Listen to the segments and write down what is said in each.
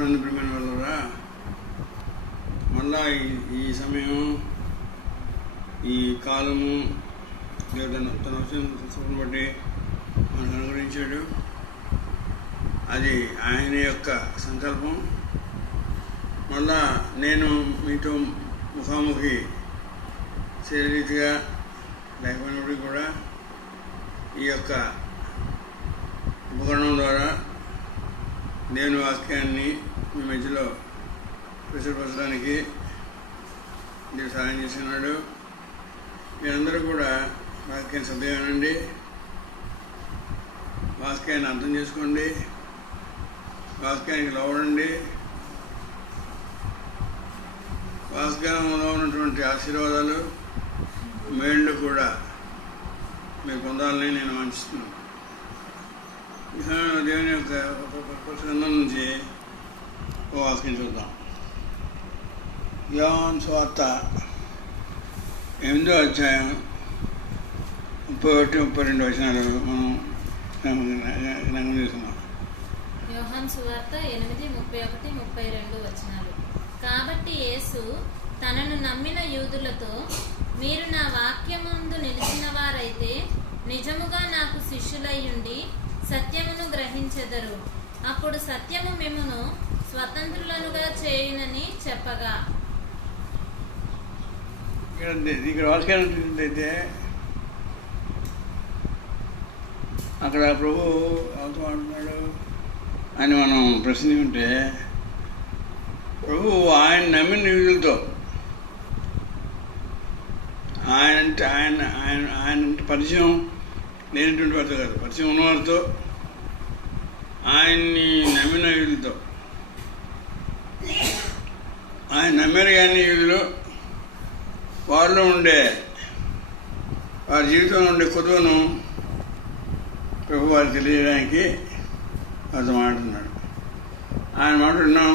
ప్రభునందు ప్రియమైన వాళ్ళరా, మళ్ళా ఈ సమయం, ఈ కాలము దేవుడు తన అవసరం బట్టి మనకు అనుగ్రహించాడు. అది ఆయన యొక్క సంకల్పం. మళ్ళా నేను మీతో ముఖాముఖి శరీరీతిగా లేకపోయినప్పటికీ కూడా ఈ యొక్క ఉపకరణం ద్వారా దేవుని వాక్యాన్ని మీ మధ్యలో ప్రచురపరచడానికి దేవుడు సహాయం చేస్తున్నాడు. మీరందరూ కూడా వాక్యాన్ని శ్రద్ధగా వినండి, వాక్యాన్ని అర్థం చేసుకోండి, వాక్యానికి లోబడండి. వాక్యంలో ఉన్నటువంటి ఆశీర్వాదాలు, మేళ్ళు కూడా మీరు పొందాలని నేను ఆశిస్తున్నాను. ఈ సమయంలో దేవుని యొక్క గ్రంథం నుంచి ఒక వాక్యం చూద్దాం. యోహాను సువార్త 8వ అధ్యాయం 31-32 వచనాలు మనం జ్ఞాపకం చేసుకున్నాం. యోహాను సువార్త 8:31-32 వచనాలు. కాబట్టి యేసు తనను నమ్మిన యూదులతో, మీరు నా వాక్యమందు నిలిచిన వారైతే నిజముగా నాకు శిష్యులయ్యుండి సత్యమును గ్రహించెదరు. అప్పుడు సత్యము మిమ్మును స్వతంత్రులనుగా చేయునని చెప్పగా, ఇక్కడ వాక్యం అయితే అక్కడ ప్రభు అవుతూ అంటున్నాడు అని మనం ప్రశ్నించుకుంటే, ప్రభు ఆయన నమ్మిన యూదులతో, ఆయన పరిచయం లేనటువంటి వారితో కాదు, పరిచయం ఉన్నవారితో, ఆయన్ని నమ్మిన యూదులతో. ఆయన నమ్మారు కానీ వీళ్ళు వారిలో ఉండే, వారి జీవితంలో ఉండే కొదువును ప్రభు వారికి తెలియడానికి వారితో మాట్లాడుతున్నాడు. ఆయన మాట్లాడినాం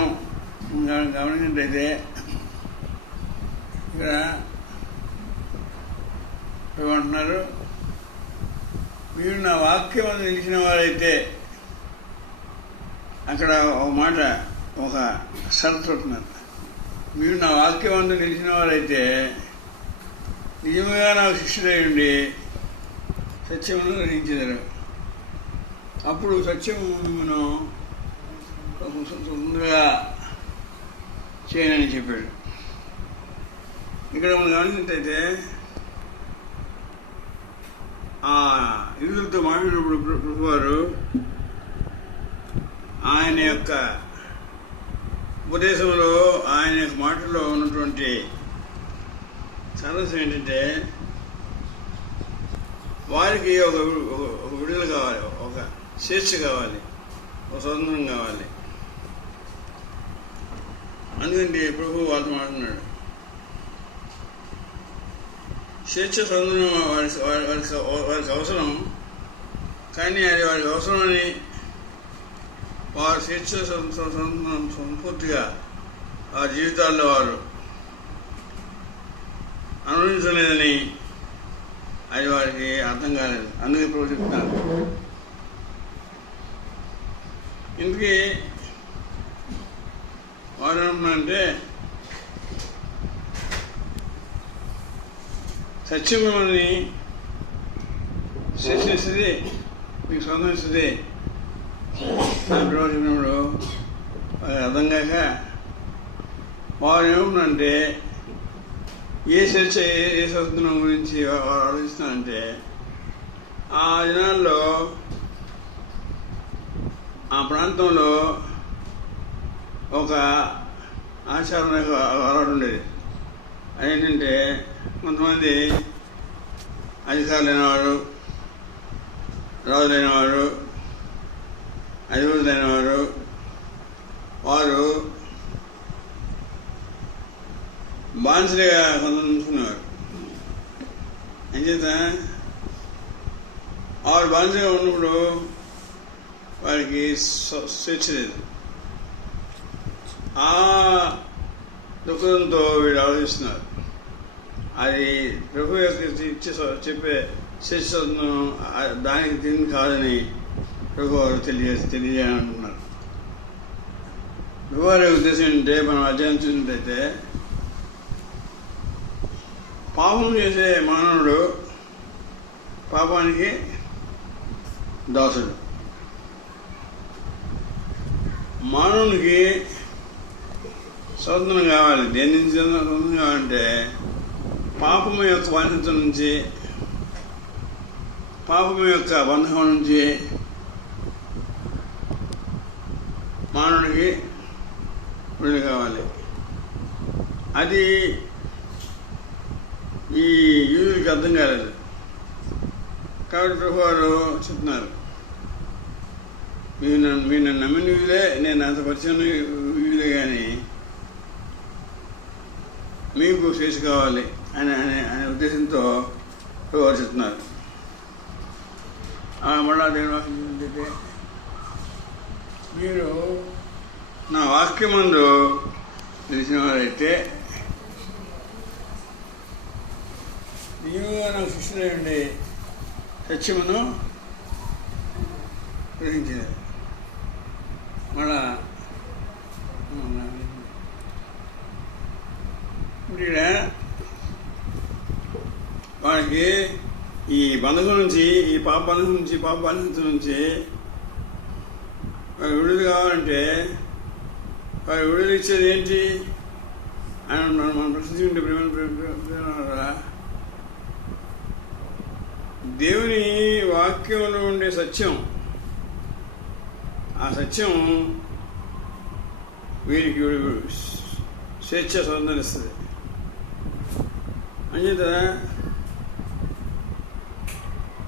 గమనించినట్లయితే ఇక్కడ ప్రభు అంటున్నారు, మీరు నా వాక్యం అని నిలిచిన వారైతే, అక్కడ ఒక మాట, ఒక షరతు ఉంటున్నారు. మీరు నా వాక్యం అందు నిలిచిన వారైతే నిజంగా నాకు శిష్యులై ఉండి సత్యమును గ్రహించెదరు. అప్పుడు సత్యము మిమ్మల్ని తొందరగా చేయనని చెప్పాడు. ఇక్కడ మనం గమనించినట్లయితే ఆ యూదులతో మాట్లాడినప్పుడు ప్రభువారు ఆయన యొక్క ఉపదేశంలో, ఆయన యొక్క మాటల్లో ఉన్నటువంటి సందేశం ఏంటంటే, వారికి ఒక విడుదల కావాలి, ఒక స్వేచ్ఛ కావాలి, ఒక స్వతంత్రం కావాలి. అందుకంటే ప్రభు వాళ్ళతో మాట్లాడుతున్నాడు. స్వేచ్ఛ, స్వతంత్రం వారికి అవసరం, కానీ అది వారికి అవసరమని వారి స్వేచ్ఛ స్వతంత్రం సంపూర్తిగా వారి జీవితాల్లో వారు అనుభవించలేదని అది వారికి అర్థం కాలేదు. అందుకే ప్రభు చెప్తున్నారు. ఇందుకే వారు ఏమంటున్నారంటే, సత్యం మిమ్మల్ని శిక్షిస్తుంది, మీకు స్వతంత్రిస్తుంది అని ప్రభు చెప్పినప్పుడు అది అర్థం కాక వారు ఏమంటున్నారంటే, ఏ చర్చ, ఏ స్వతంత్రం గురించి వారు ఆలోచిస్తున్నారంటే, ఆ దినాల్లో ఆ ప్రాంతంలో ఒక ఆచారం అలవాటు ఉండేది. అదేంటంటే, కొంతమంది అధికారులైనవారు, రాజులైనవారు, అధిపతులైనవారు, వారు బానిసలుగా కొంతమంది ఉంచుకునేవారు. అంచేత వారు బానిసగా ఉన్నప్పుడు వారికి స్వేచ్ఛ లేదు. ఆ దుఃఖంతో వీళ్ళు ఆలోచిస్తున్నారు. అది ప్రభు యొక్క చెప్పే శిష్యులను దానికి తిని కాదని ప్రభు వారు తెలియజేయాలనుకున్నారు. వివరే ఉద్దేశం ఏంటంటే మనం అధ్యయనం చూసినట్టయితే పాపం చేసే మానవుడు పాపానికి దాసుడు. మానవునికి స్వతంత్రం కావాలి. దేని నుంచి స్వతంత్రం కావాలంటే పాపం యొక్క బాధ్యత నుంచి, పాపం యొక్క బంధం నుంచి మానవుడికి విడుదల కావాలి. అది ఈ యూదులకి అర్థం కాలేదు. కాబట్టి ప్రభు వారు చెప్తున్నారు, మీరు నన్ను నమ్మిన యూదులే, నేను అంత పరిచయం యూదులే, కానీ మీకు చేసి కావాలి అనే ఉద్దేశంతో ప్రభు వారు చెప్తున్నారు. మళ్ళా దేవుడు ఏంటంటే, మీరు నా వాక్యమందు తెలిసిన వారైతే నీవుగా నాకు శిష్యులై ఉండి సత్యమును గ్రహించినది. మళ్ళా ఇక్కడ వాడికి ఈ బంధకం నుంచి, ఈ పాప బంధకం నుంచి, పాప బాధ్యత నుంచి వాడు విడుదల కావాలంటే వాడు విడుదల ఇచ్చేది ఏంటి అని మనం ప్రశ్నించుకుంటే ప్రేమ దేవుని వాక్యంలో ఉండే సత్యం, ఆ సత్యం వీరికి స్వేచ్ఛ స్వతంత్రం ఇస్తుంది. అంచేత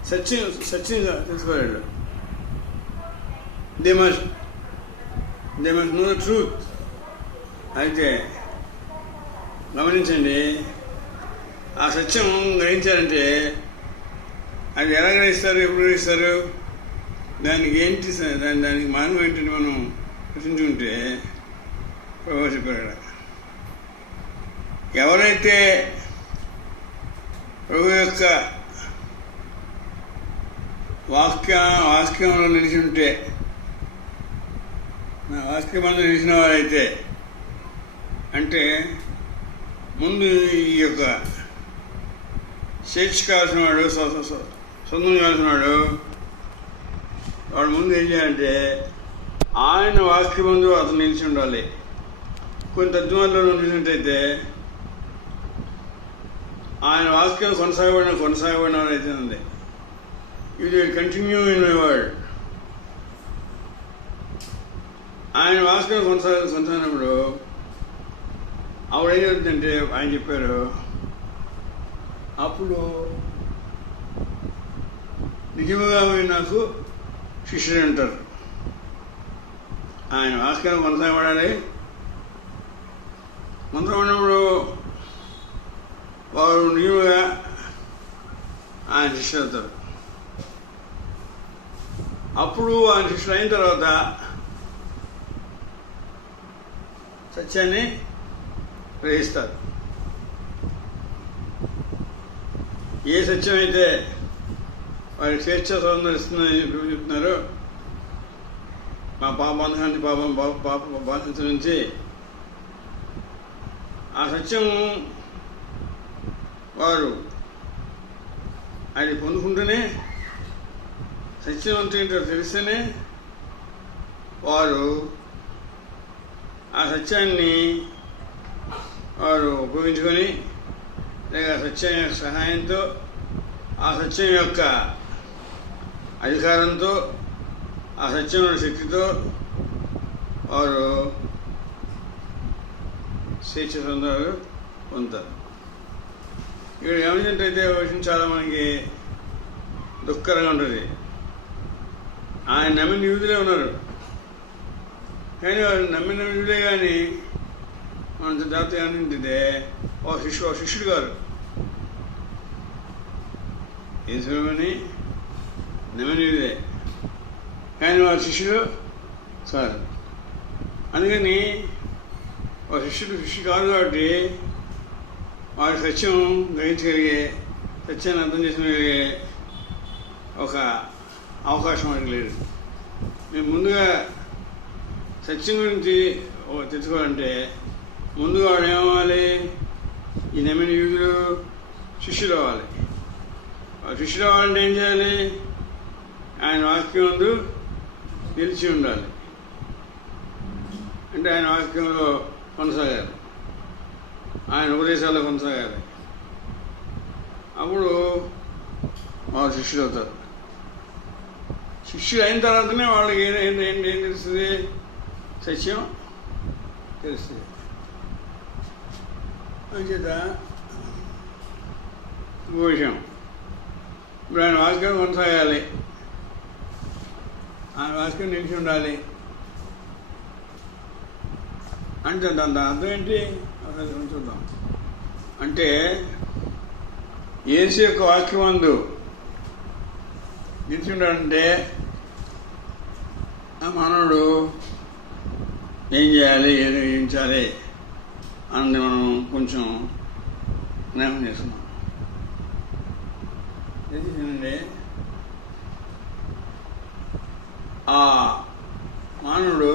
సత్యం తెలుసుకోలేడు. They must know the truth. అయితే గమనించండి, ఆ సత్యం గ్రహించాలంటే అది ఎలా గ్రహిస్తారు, ఎప్పుడు గ్రహిస్తారు, దానికి ఏంటి, దానికి మానవం ఏంటంటే మనం ప్రశ్నించుకుంటే ప్రభు చెప్పాడు, ఎవరైతే ప్రభు యొక్క వాక్యంలో నిలిచి ఉంటే, నా వాక్యమందు నిలిచిన వారైతే, అంటే ముందు ఈ యొక్క స్వేచ్ఛ కావాల్సిన వాడు, సొంతం కావాల్సిన వాడు ముందు ఏం చేయాలంటే ఆయన వాక్యమందు అతను నిలిచి ఉండాలి. కొన్ని తత్వాల్లో నిలిచినట్టయితే ఆయన వాక్యం కొనసాగబడిన వారైతే ఉంది. You will continue in my word. ఆయన వాక్యం కొనసాగినప్పుడు ఆవిడ ఏం జరుగుతుందంటే, ఆయన చెప్పారు, అప్పుడు నిజముగా నాకు శిష్యుడు అంటారు. ఆయన వాక్యం కొనసాగబడాలి. కొనసాగబడినప్పుడు వారు నిజముగా ఆయన శిష్యులు అవుతారు. అప్పుడు ఆయన శిష్యులు అయిన తర్వాత సత్యాన్ని గ్రహిస్తారు. ఏ సత్యం అయితే వారికి స్వేచ్ఛ స్వాతంత్రం ఇస్తుందని చెప్తున్నారు, మా పాపబంధకాన్ని పాప బాధ్యత నుంచి, ఆ సత్యం వారు అది పొందుకుంటూనే, సత్యం ఏంటో తెలిస్తేనే వారు ఆ సత్యాన్ని వారు ఉపయోగించుకొని, లేక సత్యం యొక్క సహాయంతో, ఆ సత్యం యొక్క అధికారంతో, ఆ సత్యం శక్తితో వారు స్వేచ్ఛ స్వతంత్రాలు పొందుతారు. ఇక్కడ గమనించినట్టయితే ఒక విషయం చాలా మనకి దుఃఖకరంగా ఉంటుంది. ఆయన నమ్మిన యూదులే ఉన్నారు, కానీ వారు నమ్మిన యూదులే, కానీ మన జాగ్రత్త ఏమంటే శిష్యుడు గారు యేసుని నమ్మిన యూదులే, కానీ వారి శిష్యుడు కాదు. అందుకని ఒక శిష్యుడు కాదు కాబట్టి వారి సత్యం గ్రహించగలిగే, సత్యాన్ని అర్థం చేసుకోగలిగే ఒక అవకాశం వాడికి లేదు. మేము ముందుగా సత్యం గురించి తెచ్చుకోవాలంటే ముందుగా వాడు ఏమవ్వాలి? ఈ నమ్మిన యూదులు శిష్యులు అవ్వాలి. శిష్యులు అవ్వాలంటే ఏం చేయాలి? ఆయన వాక్యం ముందు నిలిచి ఉండాలి. అంటే ఆయన వాక్యంలో కొనసాగాలి, ఆయన ఉపదేశాల్లో కొనసాగాలి. అప్పుడు వారు శిష్యులు అవుతారు. శిష్యులు అయిన తర్వాతనే వాళ్ళకి ఏం తెలుస్తుంది? సత్యం తెలుస్తుంది. అంచేత ఇంకో విషయం, ఇప్పుడు ఆయన వాక్యం కొనసాగాలి, ఆయన వాక్యం నిలిచి ఉండాలి అంటే దాని అర్థం ఏంటి? అసలు చూద్దాం. అంటే యేసు యొక్క వాక్యం అందు నిలిచి ఉండాలంటే ఆ మానవుడు ఏం చేయాలి, ఏం చేయించాలి అన్నది మనం కొంచెం జ్ఞాపకం చేస్తున్నాం. ఏంటంటే ఆ మానవుడు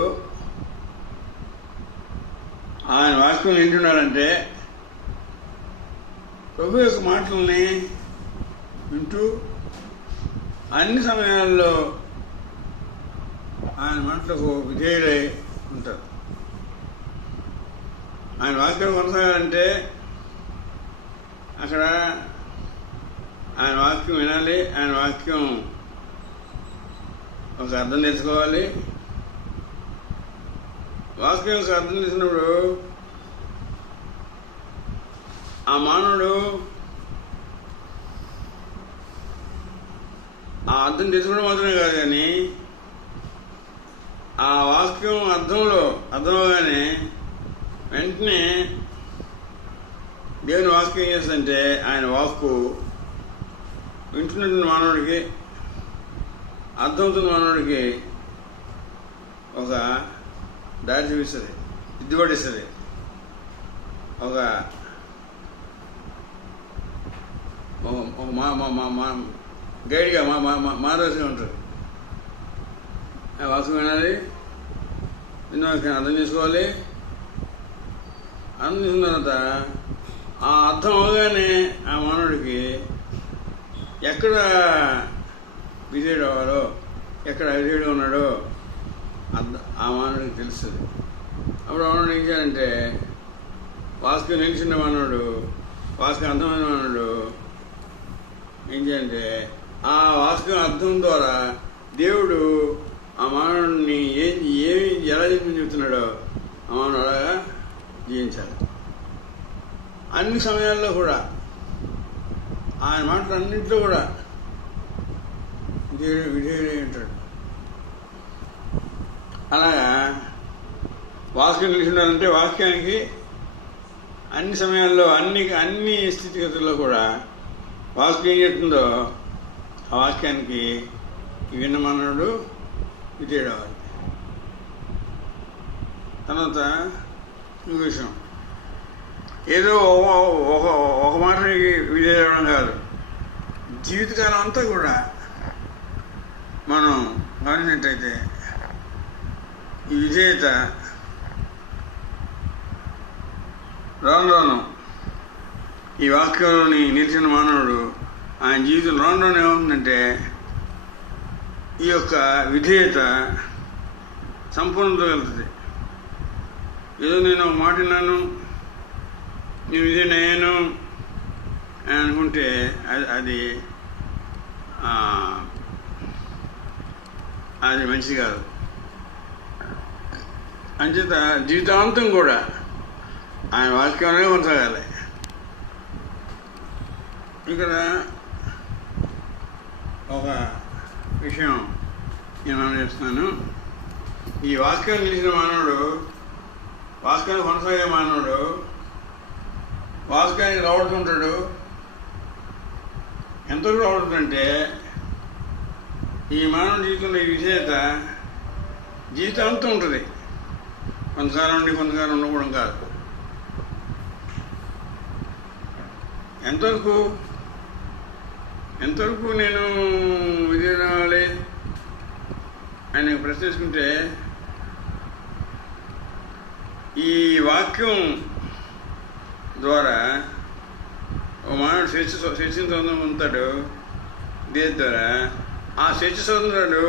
ఆయన వాక్యం నిండి ఉండాలంటే ప్రభు యొక్క మాటల్ని వింటూ అన్ని సమయాల్లో ఆయన మాటలకు విధేయులై ఉంటారు. ఆయన వాక్యం కొనసాగాలంటే అక్కడ ఆయన వాక్యం వినాలి, ఆయన వాక్యం ఒక అర్థం తెలుసుకోవాలి. వాక్యం యొక్క అర్థం తెలిసినప్పుడు ఆ మానవుడు ఆ అర్థం తెలుసుకోవడం మాత్రమే కాదు, కానీ ఆ వాక్యం అర్థమవగానే వెంటనే దేవుని వాక్యం ఏం చేస్తుందంటే ఆయన వాక్కు వింటున్నటువంటి మానవుడికి, అర్థమవుతున్న మానవుడికి ఒక దారి చూపిస్తుంది, దిద్దుబడిస్తుంది, ఒక గైడ్గా మార్గదర్శిగా ఉంటుంది. ఆ వాక్యం వినాలి, నిన్న వాక్యాన్ని అర్థం చేసుకోవాలి. అర్థం చేసుకున్న తర్వాత ఆ అర్థం అవగానే ఆ మానవుడికి ఎక్కడ విధేయుడు అవ్వాలో, ఎక్కడ అవిధేయుడు ఉన్నాడో ఆ మానవుడికి తెలుస్తుంది. అప్పుడు మానవుడు ఏం చేయాలంటే వాక్యం నిలిచిన మానవుడు, వాక్యం అర్థమైన మానవుడు ఏం చేయాలంటే ఆ వాక్యం అర్థం ద్వారా దేవుడు ఆ మానవుడిని ఎలా చెప్తున్నాడో ఆ మానవుడు అలాగా జీవించాలి. అన్ని సమయాల్లో కూడా ఆయన మాటలు అన్నింటిలో కూడా విధేయుడై ఉంటాడు. అలాగా వాక్యం నిలిచి ఉండాలంటే వాక్యానికి అన్ని సమయాల్లో అన్ని స్థితిగతుల్లో కూడా వాక్యం ఏం చెప్తుందో ఆ వాక్యానికి విన్న మానవుడు విధేయుడు అవ్వాలి. తర్వాత ఇంకో విషయం, ఏదో ఒక మాటకి విధేయుడు అవ్వడం కాదు, జీవితకాలం అంతా కూడా మనం గమనించినట్టయితే ఈ విధేయత రాను ఈ వాక్యంలోని నిలిచిన మానవుడు ఆయన జీవితం రాను ఏమవుతుందంటే ఈ యొక్క విధేయత సంపూర్ణత వెళ్తుంది. ఏదో నేను ఒక మాట విన్నాను, నేను విధేయుని అయ్యాను అని అనుకుంటే అది మంచిది కాదు. అంచేత జీవితాంతం కూడా ఆయన వాక్యంలో కొనసాగాలి. ఇక్కడ ఒక విషయం నేను మనం చేస్తున్నాను. ఈ వాక్యం నిలిచిన మానవుడు, వాక్యాన్ని కొనసాగే మానవుడు వాక్యానికి రావడుతుంటాడు. ఎంతవరకు రావడుతుందంటే ఈ మానవ జీవితంలో ఈ విధేయత జీవితాంతం ఉంటుంది. కొంతకాలం ఉండి కొంతకాలం ఉండకూడదు కాదు. ఎంతవరకు నేను విధేయుడు అవ్వాలి ఆయన ప్రశ్నించుకుంటే ఈ వాక్యం ద్వారా ఒక మానవుడు స్వేచ్ఛ స్వతంత్రం పొందుతాడు. దేని ద్వారా ఆ స్వేచ్ఛ స్వతంత్రాలు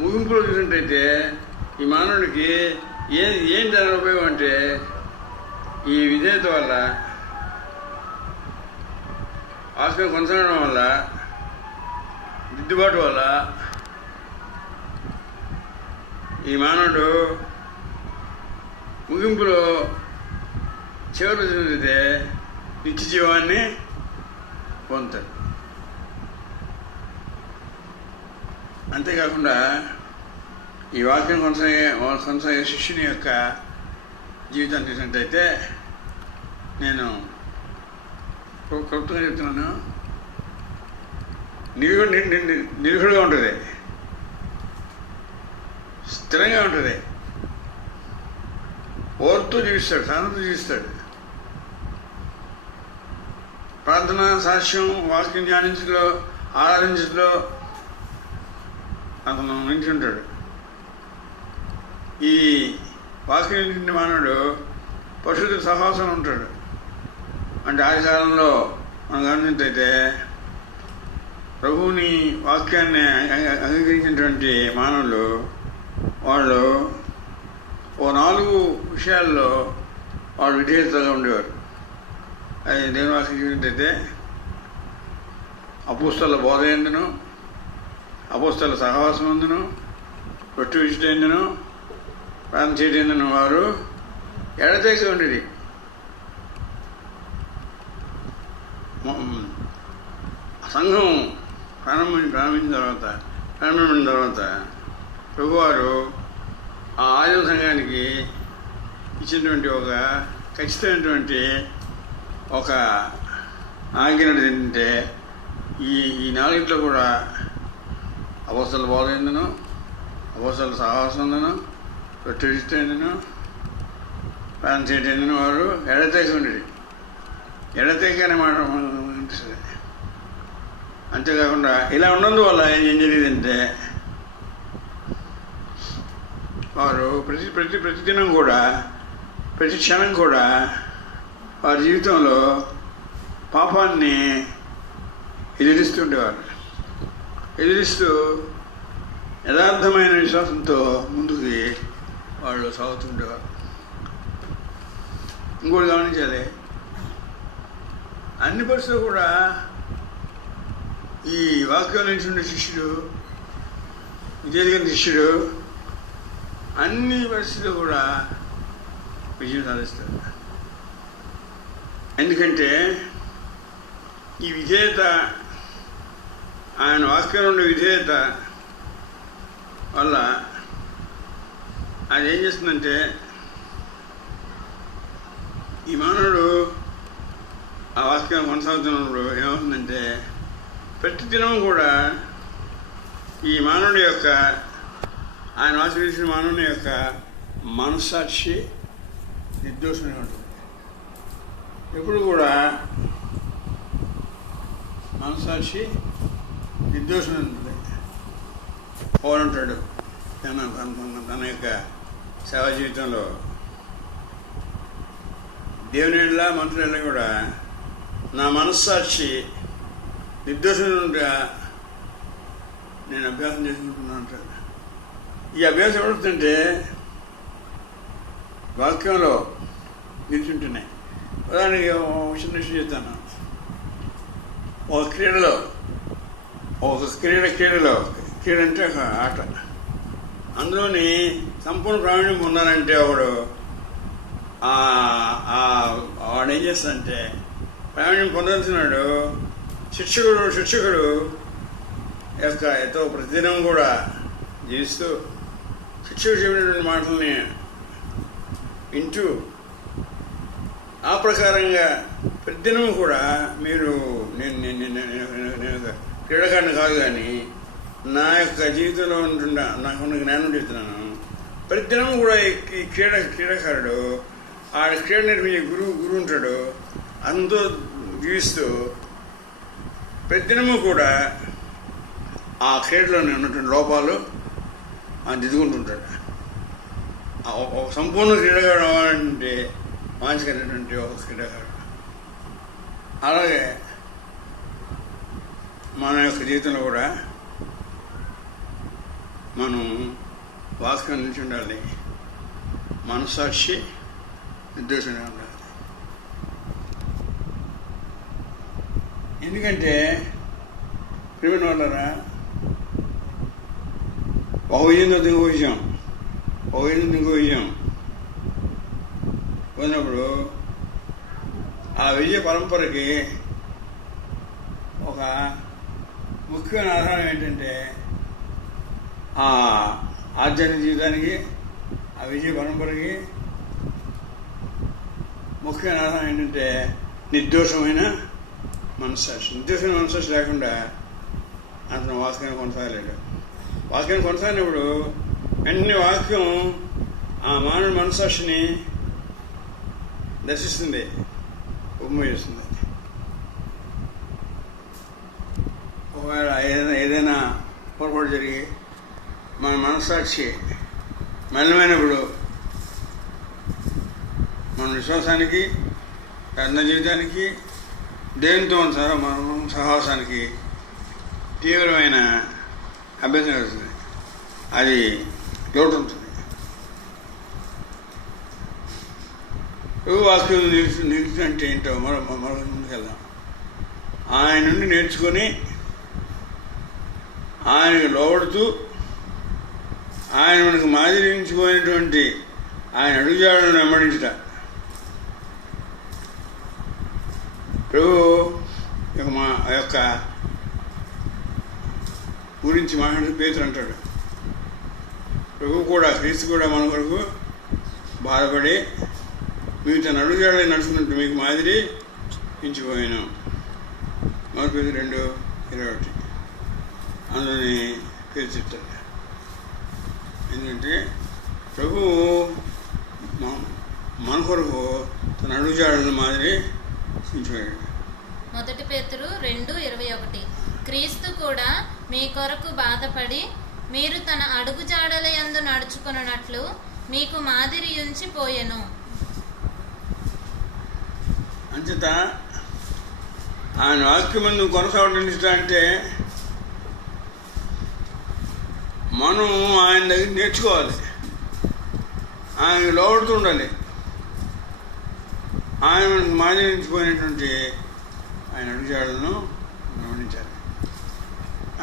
ముగింపులో చూసినట్టయితే ఈ మానవుడికి ఏం దాని ఉపయోగం అంటే ఈ విధేయత వల్ల, వాక్యం కొనసాగడం వల్ల, దిద్దుబాటు వల్ల ఈ మానవుడు ముగింపులో చివరి చూస్తే నిత్య జీవాన్ని పొందుతాడు. అంతేకాకుండా ఈ వాక్యం కొనసాగే శిష్యుని యొక్క జీవితాన్ని చూసినట్టయితే నేను క్లుప్తంగా చెప్తున్నాను. నిరుగుడుగా ఉంటుంది, స్థిరంగా ఉంటుంది, ఓర్తో జీవిస్తాడు, సహనంతో జీవిస్తాడు. ప్రార్థన, సాక్ష్యం, వాక్యం ధ్యానించలో, ఆరాధించలో అతను నిలిచి ఉంటాడు. ఈ వాక్యం నిండి మానవుడు పశువుల సహవాసం ఉంటాడు. అంటే ఆది కాలంలో మనం గమనించైతే ప్రభువుని వాక్యాన్ని అంగీకరించినటువంటి మానవులు వాళ్ళు ఓ 4 విషయాల్లో వాళ్ళు విధేయతగా ఉండేవారు. అది దేవుని వాక్యం చూసినట్టయితే అపోస్తల బోధ ఎందును, అపోస్తల సహవాసం ఎందును, రొట్టె విషయం ఎందును, ప్రార్థన చేయడం ఎందును వారు ఎడతెగక ఉండేది. సంఘం ప్రారంభించిన తర్వాత ప్రభువారు ఆ ఆదిమ సంఘానికి ఇచ్చినటువంటి ఒక ఖచ్చితమైనటువంటి ఒక ఆజ్ఞ ఏంటంటే ఈ 4 కూడా అపోస్తల బోధ ఎందును, అపోస్తల సహవాసం ఎందును, రొట్టె విషయం ఎందును, ప్రార్థన చేయడం ఎందును వారు ఎడతెగక ఉండేది. ఎడతెగక అనే మాట అనిపిస్తుంది. అంతేకాకుండా ఇలా ఉన్నందువల్ల ఏం జరిగిందంటే వారు ప్రతిదినం కూడా, ప్రతి క్షణం కూడా వారి జీవితంలో పాపాన్ని ఎదిరిస్తుండేవారు. ఎదిరిస్తూ యథార్థమైన విశ్వాసంతో ముందుకు వాళ్ళు సాగుతుండేవారు. ఇంకోటి గమనించాలి, అన్ని పరిస్థితులు కూడా ఈ వాక్యం నుంచి ఉండే శిష్యుడు, విజయగల శిష్యుడు అన్ని పరిస్థితులు కూడా విజయం సాధిస్తాడు. ఎందుకంటే ఈ విధేయత, ఆయన వాక్యం నుండి విధేయత వల్ల అది ఏం చేస్తుందంటే ఈ మానవుడు ఆ వాక్యం కొనసాగుతున్నప్పుడు ఏమవుతుందంటే ప్రతిదినం కూడా ఈ మానవుడి యొక్క, ఆయన వాక్యం మానవుని యొక్క మనస్సాక్షి నిర్దోషంగా ఉంటుంది. ఎప్పుడు కూడా మనస్సాక్షి నిర్దోషంగా ఉంటుంది. పోరంటాడు తన యొక్క సేవా జీవితంలో దేవుని ఎడల మనుషుల ఎడల కూడా నా మనస్సాక్షి నిర్దోషంగా నేను అభ్యాసం చేసుకుంటున్నాను అంటాడు. ఈ అభ్యాసం ఎవడుతుంటే వాక్యంలో నిల్చుంటున్నాయి. ఉదాహరణకి చిన్న విషయం చెప్తాను. ఒక క్రీడలో క్రీడ అంటే ఒక ఆట, అందులోని సంపూర్ణ ప్రావీణ్యం పొందాలంటే వాడు ఏం చేస్తాడంటే ప్రావీణ్యం పొందాల్సినాడు శిక్షకుడు యొక్క ఎంతో ప్రతిదినం కూడా జీవిస్తూ శిక్షకుడు చెప్పినటువంటి మాటల్ని వింటూ ఆ ప్రకారంగా ప్రతిదినం కూడా మీరు నేను క్రీడాకారుని కాదు కానీ నా యొక్క జీవితంలో ఉంటుండ నాకున్న జ్ఞానం చెప్తున్నాను. ప్రతిదినం కూడా ఈ క్రీడాకారుడు ఆ క్రీడ నేర్పించే గురువు ఉంటాడు. అందుతో జీవిస్తూ ప్రతిదినము కూడా ఆ క్రీడలో ఉన్నటువంటి లోపాలు దిద్దుకుంటుంటాడు. ఒక సంపూర్ణ క్రీడాకారుడు అవ్వాలంటే మానసికమైనటువంటి ఒక క్రీడాకారుడు. అలాగే మన యొక్క జీవితంలో కూడా మనం వాక్యం నిలిచి ఉండాలి, మనస్సాక్షి నిర్దోషంగా ఉండాలి. ఎందుకంటే ప్రియమైన వాళ్ళరా, ఒక విజయంతో ఇంకో విజయం, ఒక విజయంతో ఇంకో విజయం పోయినప్పుడు ఆ విజయ పరంపరకి ఒక ముఖ్యమైన ఆధారం ఏంటంటే ఆ ఆధ్యాత్మిక జీవితానికి, ఆ విజయ పరంపరకి ముఖ్యమైన ఆధారం ఏంటంటే నిర్దోషమైన మనస్సాక్షి. నిర్దోషమైన మనస్సాక్షి లేకుండా అతను వాక్యాన్ని కొనసాగలేడు. వాక్యాన్ని కొనసాగినప్పుడు వెంటనే వాక్యం ఆ మానవుడి మనస్సాక్షిని దర్శిస్తుంది, ఉపమోగిస్తుంది. ఒకవేళ ఏదైనా పొరపాటు జరిగి మన మనస్సాక్షి మలినమైనప్పుడు మన విశ్వాసానికి, ప్రార్థన జీవితానికి, దేవునితో మన సహవాసానికి తీవ్రమైన అభ్యర్థన కలుగుతుంది. అది లోటు ఉంటుంది. వాక్యం నిలిచి అంటే ఏంటో మరొక ముందుకెళ్దాం. ఆయన నుండి నేర్చుకొని ఆయనకు లోబడుతూ ఆయన మనకు మాదిరించుకునేటువంటి ఆయన అడుగుజాడలను వెంబడించుట. ప్రభు మా యొక్క గురించి మాట్లాడి పేతురు అంటాడు, ప్రభు కూడా, క్రీస్తు కూడా మన కొరకు బాధపడి మీరు తన అడుగుజాడలు నడుచుకున్నట్టు మీకు మాదిరి ఎంచిపోయాను. మన పేరు 2:21 అందులోని పేరు చెప్తాడు. ఎందుకంటే ప్రభు మన కొరకు తన అడుగుజాడల మాదిరి ఎంచిపోయాడు. మొదటి పేతురు 2:21 క్రీస్తు కూడా మీ కొరకు బాధపడి మీరు తన అడుగుజాడల యందు నడుచుకొనున్నట్లు మీకు మాదిరి ఉంచిపోయెను. అంచేత ఆయన వాక్యమందు కొనసాగడం అంటే మనం ఆయన దగ్గర నేర్చుకోవాలి, ఆయన లోబడుతూ ఉండాలి. ఆయన మనకు మాదిరించిపోయినటువంటి ఆయన అడుగుజాడలను గమనించాలి.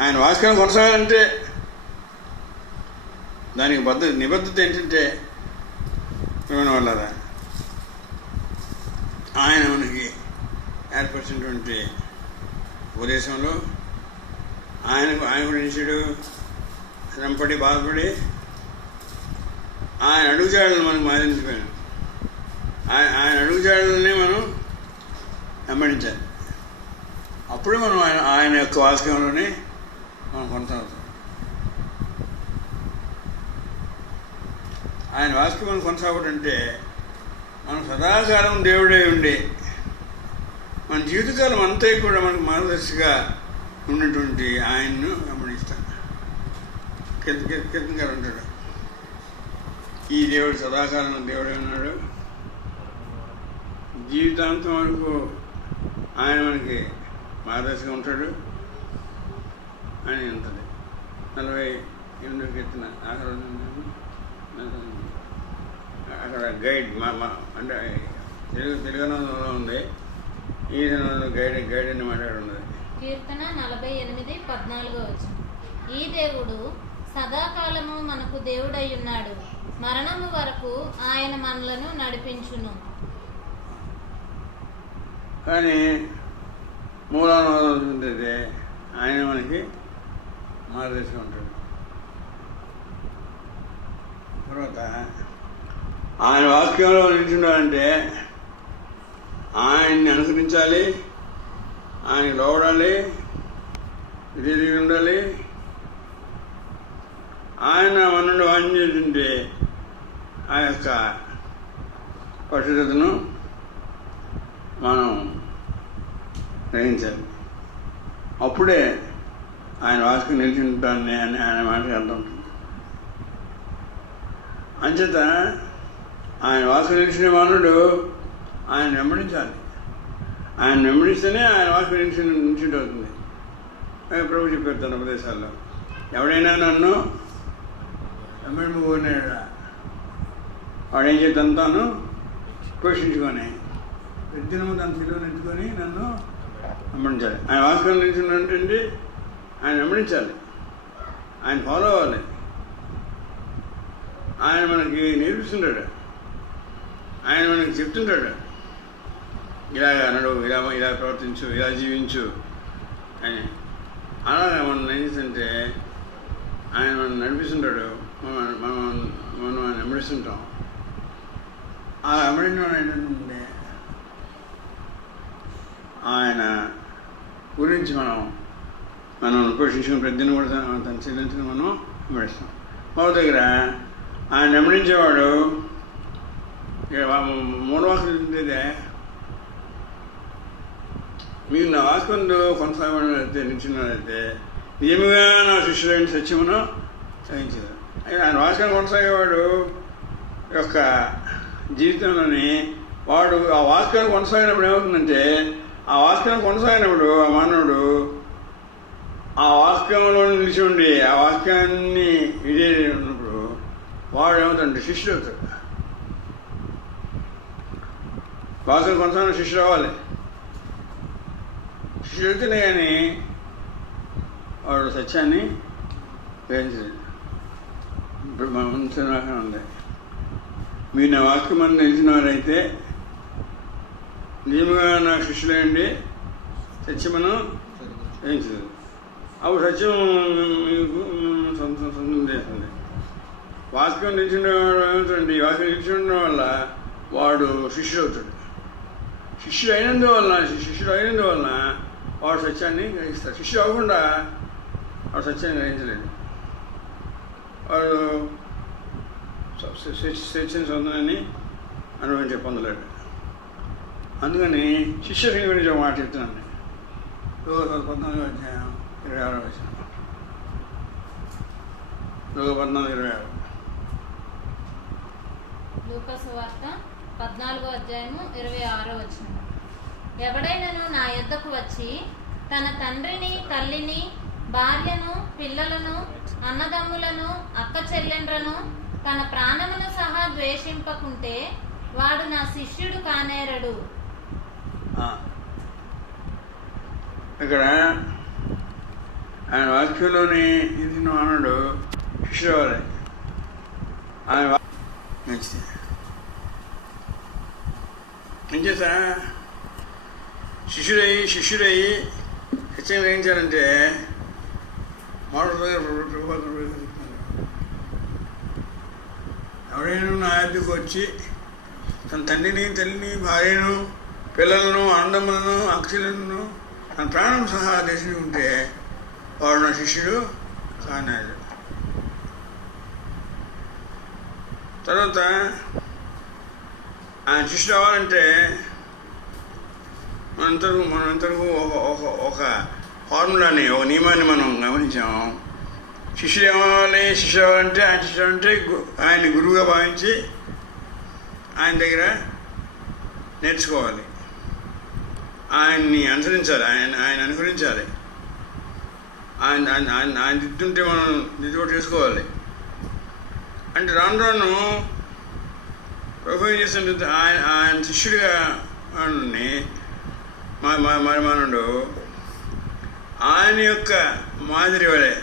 ఆయన వాక్యం కొనసాగాలంటే దానికి నిబద్ధత ఏంటంటే ఏమైనా వాళ్ళరా ఆయన మనకి ఏర్పరిచినటువంటి ఉపదేశంలో ఆయన కూడా నిలిచాడు. శ్రమపడి బాధపడి ఆయన అడుగుజాడలను మనకు మాదిరించిపోయాను. ఆయన అడుగుజాడలనే మనం వెంబడించాలి. అప్పుడే మనం ఆయన యొక్క వాక్యంలోనే మనం కొనసాగుతాం. ఆయన వాక్యం మనం కొనసాగడంటే మనం సదాకాలం దేవుడే ఉండి మన జీవితకాలం అంతా కూడా మనకు మార్గదర్శిగా ఉన్నటువంటి ఆయన్ను గమనిస్తాం. కీర్తన గారు అంటాడు, ఈ దేవుడు సదాకాలం దేవుడే ఉన్నాడు, జీవితాంతం వరకు ఆయన మనకి మార్గదర్శిగా ఉంటాడు అని అంటుంది. 48వ కీర్తన అక్కడ గైడ్ అంటే తెలుగులో ఉంది. ఈ గైడ్ అని మాట్లాడున్నది. కీర్తన 48:14 ఈ దేవుడు సదాకాలము మనకు దేవుడై ఉన్నాడు, మరణము వరకు ఆయన మనలను నడిపించును. కానీ మూలానువాదం ఉంటే ఆయన మనకి మార్గదర్శిగా ఉంటాడు. తర్వాత ఆయన వాక్యంలో నిలిచిండాలంటే ఆయన్ని అనుసరించాలి, ఆయనకి లోబడాలి, విధి ఉండాలి. ఆయన మన నుండి వాంఛించుంటే ఆ యొక్క పరిశుద్ధతను మనం గ్రహించాలి. అప్పుడే ఆయన వాక్యం నిలిచి ఉంటానని అని ఆయన మాటకి అర్థం ఉంటుంది. అంచేత ఆయన వాక్కు నిలిచిన మానవుడు ఆయన వెంబడించాలి. ఆయన వెంబడిస్తేనే ఆయన వాక్కు నిలిచినట్టు అవుతుంది. ప్రభు చెప్పారు తన ఉపదేశాల్లో, ఎవడైనా నన్ను వెంబడింపుకున్నాడా వాడేం చేద్దంతాను పోషించుకొని ప్రతిదినము తన సిలువను ఎత్తుకొని నన్ను వెంబడించాలి. ఆయన వాక్యం నిలిచినటువంటి ఆయన వెంబడించాలి, ఆయన ఫాలో అవ్వాలి. ఆయన మనకి నేర్పిస్తుంటాడు, ఆయన మనకి చెప్తుంటాడు, ఇలాగ నడు, ఇలా ప్రవర్తించు, ఇలా జీవించు అని. అలాగా మనం ఏం చేస్తుంటే ఆయన మనం నడిపిస్తుంటాడు, మనం ఆయన వెంబడిస్తుంటాం. ఆ వెంబడించడం ఏంటంటే ఆయన గురించి మనం పోషించుకుని ప్రతిదిన కూడా తను చెల్లించుకుని మనం వెంబడిస్తాం. మా దగ్గర ఆయన వెంబడించేవాడు మూడు వాక్యం ఉంటేదే, మీరు నా వాక్యంలో కొనసాగబడినైతే నిలిచినట్లయితే నిజముగా నా శిష్యులైన సత్యమును సహించారు. ఆయన వాక్యం కొనసాగేవాడు యొక్క జీవితంలోని వాడు ఆ వాక్యాన్ని కొనసాగినప్పుడు ఏమవుతుందంటే, ఆ వాక్యాన్ని కొనసాగినప్పుడు ఆ మానవుడు ఆ వాక్యంలో నిలిచి ఉండి ఆ వాక్యాన్ని ఇదే ఉన్నప్పుడు వాడు ఏమవుతాడంటే శిష్యుడు అవుతాడు. వాక్యం కొనసాగిన శిష్యుడు అవ్వాలి. శిష్యుడు అవుతేనే కానీ వాడు సత్యాన్ని గ్రహించలేదు. ఇప్పుడు మన ముందు వాక్యం ఉంది, మీరు నా వాక్యం అని నిలిచిన వారైతే నిజముగా నా శిష్యులేండి సత్యమును గ్రహించలేదు. అప్పుడు సత్యం మీకు సొంతం చేస్తుంది. వాక్యం నిలిచిన వాడు ఏమవుతాడండి, వాక్యం నిలిచి ఉండడం వల్ల వాడు శిష్యుడు అవుతాడు. శిష్యుడు అయినందువలన వాడు సత్యాన్ని గ్రహిస్తాడు. శిష్యుడు అవ్వకుండా వాడు సత్యాన్ని గ్రహించలేదు. వాడు స్వేచ్ఛని సొంతాన్ని అనుభవించే పొందలేడు. అందుకని శిష్యుని గురించి ఒక మాట చెప్తున్నాను. 19 అధ్యాయం 26వ వచనం. 14:26. లూకా సువార్త 14వ అధ్యాయము 26వ వచనం. ఎవడైనను నా యొద్దకు వచ్చి తన తండ్రిని, తల్లిని, భార్యను, పిల్లలను, అన్నదమ్ములను, అక్క చెల్లెండ్రను, తన ప్రాణమును సహా ద్వేషింపకుంటే వాడు నా శిష్యుడు కానేరడు. ఇక్కడ ఆయన వాక్యంలోని ఇది అన్నాడు శిష్యుడు అవ్వాలి. ఆయన ఏం చేస్తా శిష్యుడయ్యి సత్యం గ్రహించాలంటే ఎవడైనా నా యొద్దకు వచ్చి తన తండ్రిని, తల్లిని, భార్యను, పిల్లలను, అన్నదమ్ములను, అక్కచెల్లెలను, తన ప్రాణం సహా ఉంటే వాడు నా శిష్యుడు కానాడు. తర్వాత ఆయన శిష్యుడు అవ్వాలంటే మనంతరకు ఒక ఫార్ములాని, ఒక నియమాన్ని మనం గమనించాము. శిష్యుడు ఏమవ్వాలి? శిష్యుడు అవ్వాలంటే ఆయన శిష్యుడు అంటే ఆయన్ని గురువుగా భావించి ఆయన దగ్గర నేర్చుకోవాలి, ఆయన్ని అనుసరించాలి, ఆయన అనుసరించాలి. ఆయన దిద్దుంటే మనం దిద్దుబాటు చేసుకోవాలి. అంటే రాను ప్రభు ఏం చేస్తుంటే ఆయన శిష్యుడిగా మనడు ఆయన యొక్క మాదిరి వలె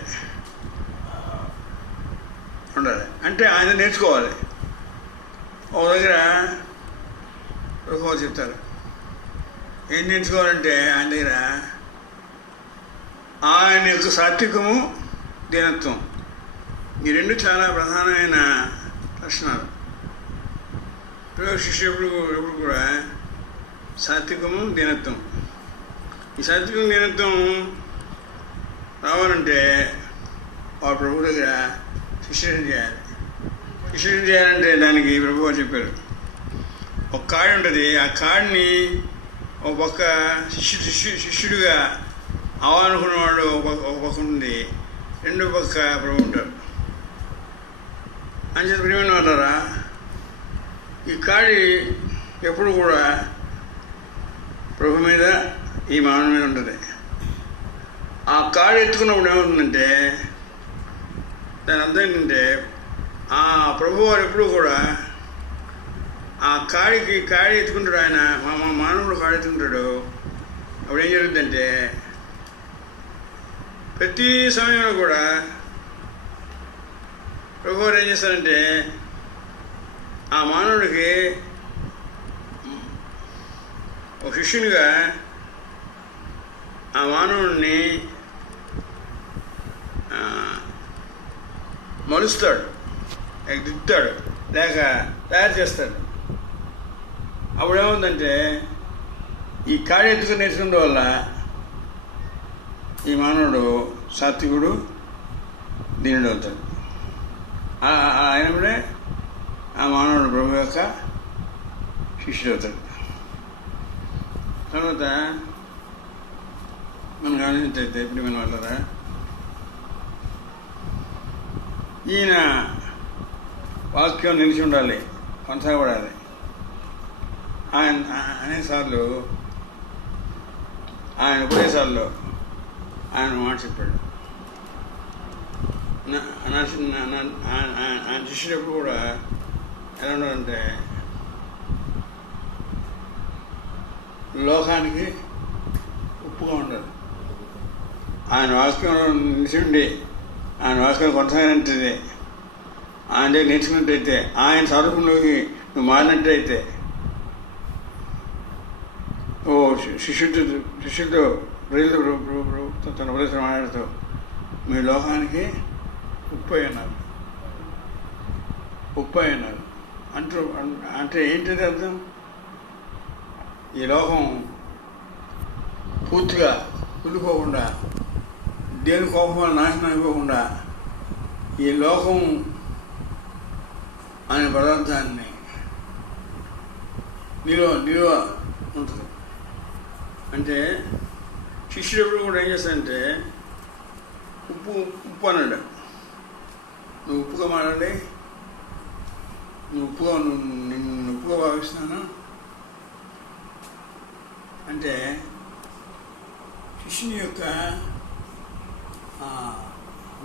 ఉండాలి. అంటే ఆయన నేర్చుకోవాలి. ఒక దగ్గర ప్రభు చెప్తారు, ఏం నేర్చుకోవాలంటే ఆయన దగ్గర ఆయన యొక్క సాత్వికము, దీనత్వం, ఈ రెండు చాలా ప్రధానమైన లక్షణాలు. శిష్యుడు ఎప్పుడు కూడా సాత్వికము, దీనత్వం. ఈ సాత్వికం, దీనత్వం రావాలంటే వాడు ప్రభు దగ్గర శిష్యుని చేయాలి. శిష్యుని చేయాలంటే దానికి ప్రభు గారు చెప్పారు, ఒక కాడి ఉంటుంది. ఆ కాడిని ఒక పక్క శిష్యుడిగా అవ్వాలనుకున్నవాడు ఒక పక్క ఉంది, రెండో పక్క ప్రభు ఉంటారు. అంచేత ప్రియమైన వాళ్ళారా, ఈ కాడి ఎప్పుడు కూడా ప్రభు మీద ఈ మానవుని మీద ఉంటుంది. ఆ కాడి ఎత్తుకున్నప్పుడు ఏమవుతుందంటే దాని అర్థం ఏంటంటే ఆ ప్రభు వారు ఎప్పుడు కూడా ఆ కాడి ఎత్తుకుంటాడు. ఆయన మానవుడు కాడి ఎత్తుకుంటాడు. అప్పుడు ఏం జరుగుతుందంటే ప్రతి సమయంలో కూడా ప్రభు వారు ఏం చేస్తారంటే ఆ మానవుడికి ఒక శిష్యునిగా ఆ మానవుడిని మలుస్తాడు, దిద్దుతాడు, లేక తయారు చేస్తాడు. అప్పుడు ఏముందంటే ఈ కాడి ఎత్తుకుని నేర్చుకునే వల్ల ఈ మానవుడు సాత్వికుడు, దీనుడు అవుతాడు. అయినప్పుడే ఆ మానవుడు ప్రభు యొక్క శిష్యుడు అవుతాడు. తర్వాత మనం గమనించైతే ఇప్పుడు మన వాళ్ళరా, ఈయన వాక్యం నిలిచి ఉండాలి, కొనసాగబడాలి. ఆయన అనేసార్లు ఆయన ఉపదేశాల్లో ఆయన మాట చెప్పాడు. ఆయన శిష్యుడు ఎప్పుడు కూడా ఎలా ఉండాలంటే లోకానికి ఉప్పుగా ఉండాలి. ఆయన వాక్యంలో నిలిచి ఉండి ఆయన వాక్యం కొనసాగినట్టయితే, ఆయన దగ్గర నేర్చుకున్నట్టయితే, ఆయన స్వరూపంలోకి నువ్వు మారినట్టయితే, శిష్యుడితో ప్రజలతో తన ఉపదేశం మాట్లాడుతూ మీ లోకానికి ఉప్పు అన్నారు. అంటే ఏంటంటే అర్థం, ఈ లోకం పూర్తిగా కుళ్ళిపోకుండా, దేని కోపం నాశనం అయిపోకుండా ఈ లోకం అనే పదార్థాన్ని నిలువ ఉంటుంది. అంటే శిష్యుడు ఎప్పుడు కూడా ఏం చేస్తాడంటే ఉప్పు అన్నాడు. నువ్వు ఉప్పుగా మాట్లాడి, నిన్ను ఉప్పుగా భావిస్తున్నాను అంటే శిష్యుని యొక్క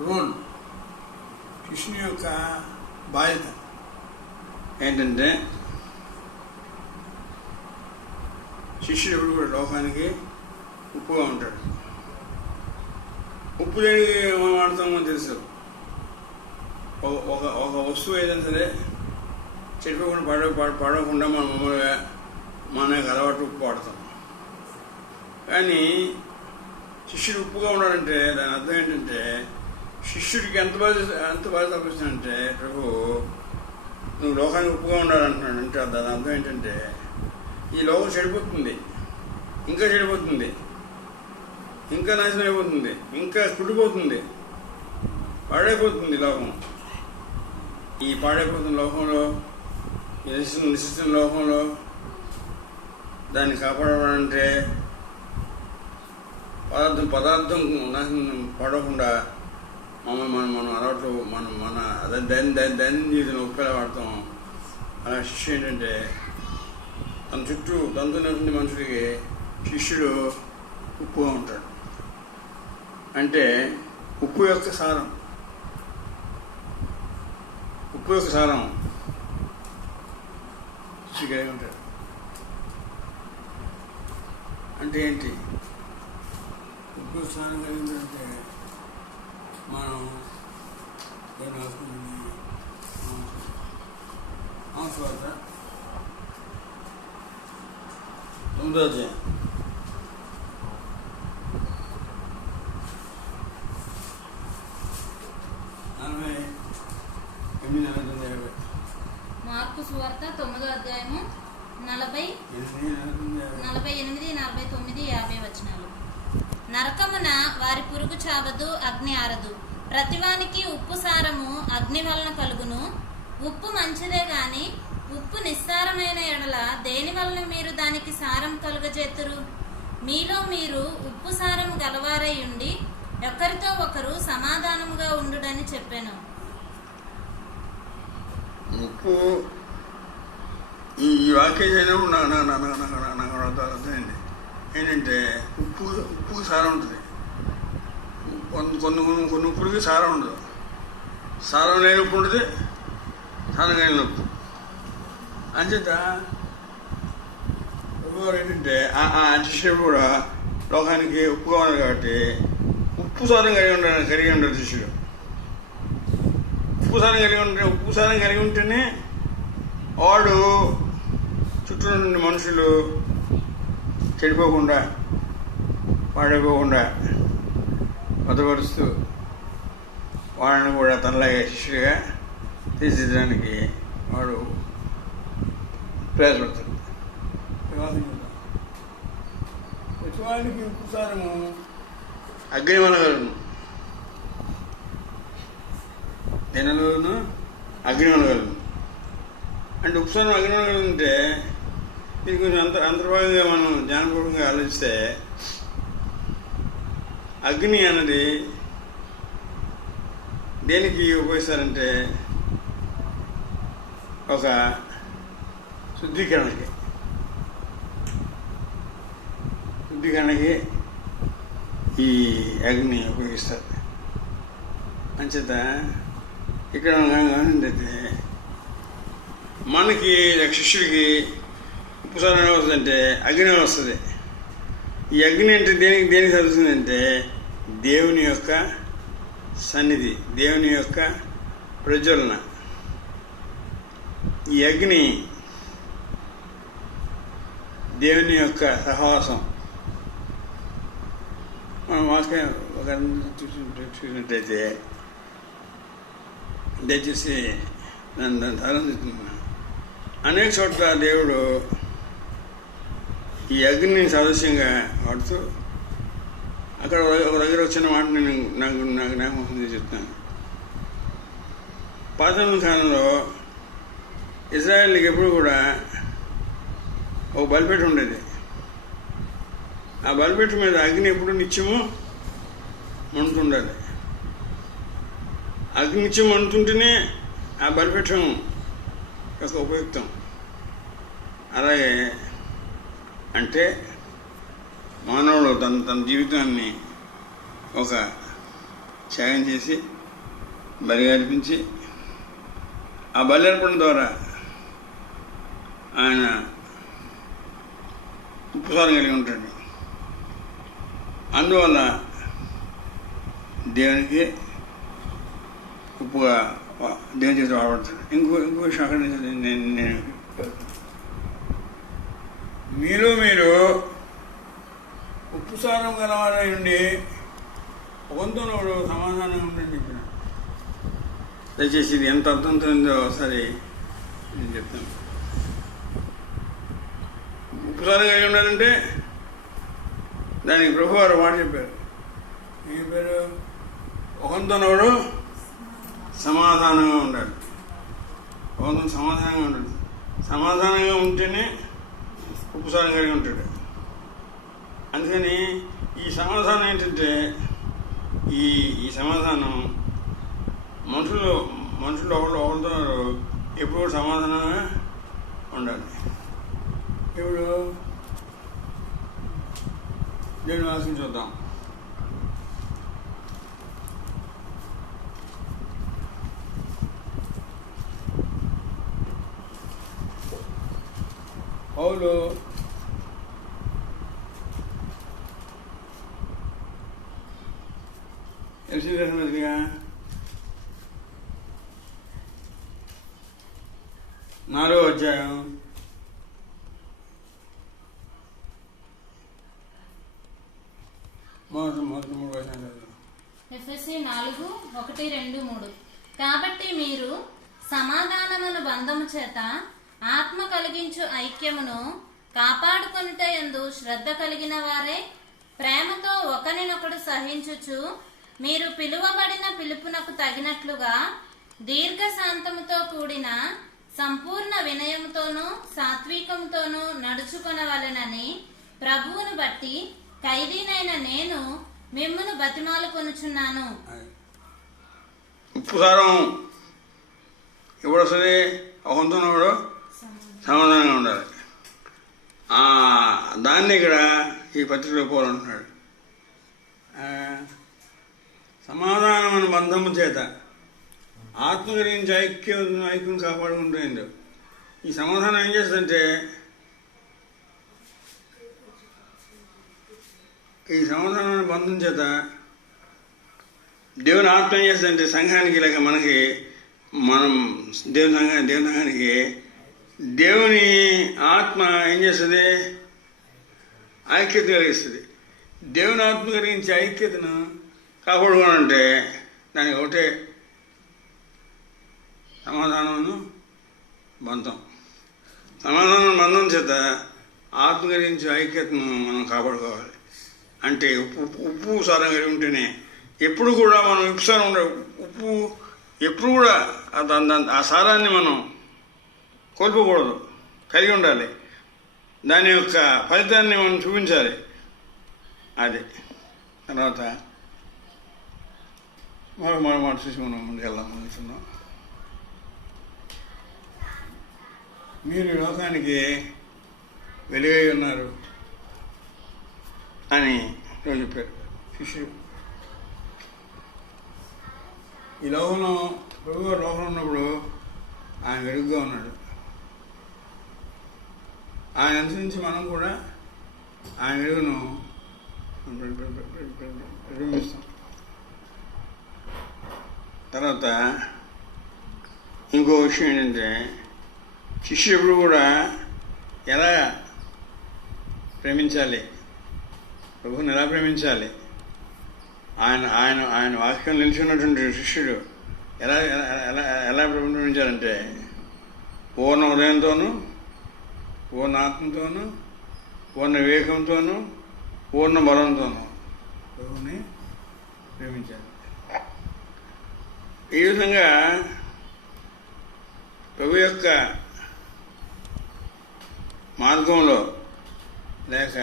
రోల్, శిష్యుని యొక్క బాధ్యత ఏంటంటే శిష్యుడు ఎప్పుడు కూడా లోకానికి ఉప్పుగా ఉంటాడు. ఉప్పు లేని వాడతామో తెలుసు. ఒక వస్తువు ఏదైనా సరే చెడిపోకుండా పడకుండా మనం మామూలుగా మన అలవాటు ఉప్పు వాడతాం. కానీ శిష్యుడు ఉప్పుగా ఉన్నాడంటే దాని అర్థం ఏంటంటే శిష్యుడికి ఎంత బాధ్యత అనిపిస్తుందంటే ప్రభు నువ్వు లోకానికి ఉప్పుగా ఉండాలంటున్నాడు. అంటే దాని అర్థం ఏంటంటే ఈ లోకం చెడిపోతుంది, ఇంకా చెడిపోతుంది, ఇంకా నాశనం అయిపోతుంది, ఇంకా కుడిపోతుంది, పాడైపోతుంది లోకం. ఈ పాడైపోతున్న లోకంలో, నిశ్చిస్తున్న లోకంలో దాన్ని కాపాడాలంటే పదార్థం నాశనం పడకుండా మనం అలవాట్లు మన దైన జీవితంలో ఉప్పెలా వాడతాం. అలా శిష్యుడు ఏంటంటే తన చుట్టూ దంతు నింది మనుషుడికి శిష్యుడు ఉప్పుగా ఉంటాడు. అంటే ఉప్పు యొక్క సారం కలిగి ఉంటాడు. అంటే ఏంటి ఉప్పు సారం కలిగిందంటే మనం దాన్ని రాసుకుంటుంది తర్వాత 9వ అధ్యాయం 48 మార్కు సువార్త 9వ అధ్యాయము 48, 49, 50 వచనాలు. నరకమున వారి పురుగు చావదు, అగ్ని ఆరదు. ప్రతివానికి ఉప్పు సారము అగ్ని వలన కలుగును. ఉప్పు మంచిదే గాని ఉప్పు నిస్సారమైన ఎడల దేని వలన మీరు దానికి సారం కలుగజేతురు? మీలో మీరు ఉప్పు సారం గలవారై ఉండి ఒకరితో ఒకరు సమాధానముగా ఉండుడని చెప్పాను. ఉప్పు ఈ వాక్యం అయినప్పుడు నాకు అర్థమైంది ఏంటంటే ఉప్పు సారం ఉంటుంది. కొన్ని ఉప్పులకి సారం ఉండదు. సారం లేని ఉప్పు ఉంటుంది, సారం లేని ఉప్పు. అంచేత ఏంటంటే శిష్యుడు కూడా లోకానికి ఉప్పు కావాలి కాబట్టి ఉప్పు సారం కలిగి ఉండదు శిష్యుడు. ఉప్పు సారం కలిగి ఉంటేనే వాడు చుట్టూ నుండి మనుషులు చెడిపోకుండా పాడైపోకుండా భద్రపరుస్తూ వాళ్ళని కూడా తనలాగే శిష్యుడిగా తీర్చిదిద్దడానికి వాడు ప్రయాసపడతాడు. ప్రతివాడికి ఉప్పు సారము అగ్ని వనగలను, నెలలోను అగ్ని వనగలను. అంటే ఉప్పు సారం అగ్ని వనగలను అంటే ఇది కొంచెం అంతర్భాగంగా మనం జ్ఞానపూర్వకంగా ఆలోచిస్తే అగ్ని అన్నది దేనికి ఉపయోగిస్తారంటే ఒక శుద్ధీకరణకి ఈ అగ్ని ఉపయోగిస్తారు. అంచేత ఇక్కడ గమనించైతే మనకి శిష్యుడికి ఉపసారం వస్తుందంటే అగ్ని వస్తుంది. ఈ అగ్ని అంటే దేనికి చదువుతుందంటే దేవుని యొక్క సన్నిధి, దేవుని యొక్క ప్రజ్వలన. ఈ అగ్ని దేవుని యొక్క సహవాసం. మనం వాక్యం ఒక చూసినట్టయితే దయచేసి దాన్ని ఆలోచిస్తున్నాను. అనేక చోట్ల దేవుడు ఈ అగ్నిని సదృశ్యంగా వాడుతూ అక్కడ ఒక దగ్గర వచ్చిన మాట నేను నాకు జ్ఞాపకం చెప్తాను. పాత కాలంలో ఇజ్రాయెల్కి ఎప్పుడు కూడా ఒక బలిపీఠం ఉండేది. ఆ బలిపీఠం మీద అగ్ని ఎప్పుడు నిత్యము మండుతుండాలి. అగ్ని నిత్యం మండుతుంటేనే ఆ బలిపీఠం యొక్క ఉపయుక్తం. అలాగే అంటే మానవుడు తన జీవితాన్ని ఒక త్యాగం చేసి బలి అర్పించి ఆ బలి అర్పణ ద్వారా ఆయన ఉపసారం కలిగి ఉంటాడు. అందువల్ల దేవునికి ఉప్పుగా దేవుని చేసి వాడబడతాడు. ఇంకో విషయం అక్కడ నేను మీరు ఉప్పు సారం గలవారై ఉండి ఒకరితోనోడు సమాధానంగా ఉండని చెప్పిన. దయచేసి ఇది ఎంత అర్థంతో ఉందో ఒకసారి నేను చెప్తాను. ఉప్పు సారం కలిగి ఉండాలంటే దానికి ప్రభు వారు మాట చెప్పారు. ఏం చెప్పారు? ఒకరితోనోడు సమాధానంగా ఉండాలి. ఒకరితో సమాధానంగా ఉండాలి. సమాధానంగా ఉంటేనే ఉపసారం కలిగి ఉంటాడు. అందుకని ఈ సమాధానం ఏంటంటే ఈ సమాధానం మనుషులు ఒకరితో ఎప్పుడు సమాధానంగా ఉండాలి. ఇప్పుడు దేవుని వాక్యం చూద్దాం. పౌలు ఎఫెసీయులకు 4వ అధ్యాయం 3 వచనాలు. ఎఫెసీ 4:1-2-3. కాబట్టి మీరు సమాధానమును బంధము చేత ఆత్మ కలిగించు ఐక్యమును కాపాడుకొనుట యందు శ్రద్ధ కలిగిన వారే ప్రేమతో ఒకరినొకడు సహించుచు మీరు పిలువబడిన పిలుపునకు తగినట్లుగా దీర్ఘశాంతముతో కూడిన సంపూర్ణ వినయముతోనూ సాత్వికముతోనూ నడుచుకొనవలెనని ప్రభువును బట్టి ఖైదీనైన నేను మిమ్మును బతిమాలుకొనుచున్నాను. ఉపసారం ఎప్పుడు వస్తుంది? ఒకంతో ఉన్నప్పుడు సమాధానంగా ఉండాలి. దాన్ని ఇక్కడ ఈ పత్రికలో పోలంటున్నాడు. సమాధానమైన బంధము చేత ఆత్మ గురించి ఐక్యం కాపాడుకుంటుంది. ఈ సమాధానం ఏం చేస్తుందంటే, ఈ సమాధానమైన బంధం చేత దేవుని ఆత్మ ఏం చేస్తుందంటే సంఘానికి, లేక మనకి, మనం దేవుని సంఘానికి దేవుని ఆత్మ ఏం చేస్తుంది? ఐక్యత కలిగిస్తుంది. దేవుని ఆత్మ కలిగించే ఐక్యతను కాపాడుకోవాలంటే దానికి ఒకటే సమాధానమును బంధం. సమాధానం బంధం చేత ఆత్మ కలిగించే ఐక్యతను మనం కాపాడుకోవాలి. అంటే ఉప్పు సారం కలిగి ఉంటేనే ఎప్పుడు కూడా మనం ఉప్పు సారం ఉండే ఉప్పు ఎప్పుడు కూడా ఆ సారాన్ని మనం కోల్పోకూడదు, కలిగి ఉండాలి. దాని యొక్క ఫలితాన్ని మనం చూపించాలి. అది తర్వాత మరో మాట చూసి మనం ముందుకెళ్దాం అనుకుంటున్నాం. మీరు లోకానికి వెలుగై ఉన్నారు అని చెప్పారు శిష్యుడు. ఈ లోకంలో ప్రభువు లోకంలో ఉన్నప్పుడు ఆయన వెలుగుగా ఉన్నాడు. ఆయన అనుసరించి మనం కూడా ఆయన వెలుగును ప్రతిబింబిస్తాం. తర్వాత ఇంకో విషయం ఏంటంటే, శిష్యుడు కూడా ఎలా ప్రేమించాలి, ప్రభువుని ఎలా ప్రేమించాలి, ఆయన ఆయన ఆయన వాక్యం నిలిచినటువంటి శిష్యుడు ఎలా ఎలా ఎలా ప్రేమించాలంటే పూర్ణ హృదయంతోనూ, పూర్ణ ఆత్మతోనూ, పూర్ణ వివేకంతోనూ, పూర్ణ బలంతోనూ ప్రభువుని ప్రేమించాలి. ఈ విధంగా ప్రభు యొక్క మార్గంలో లేక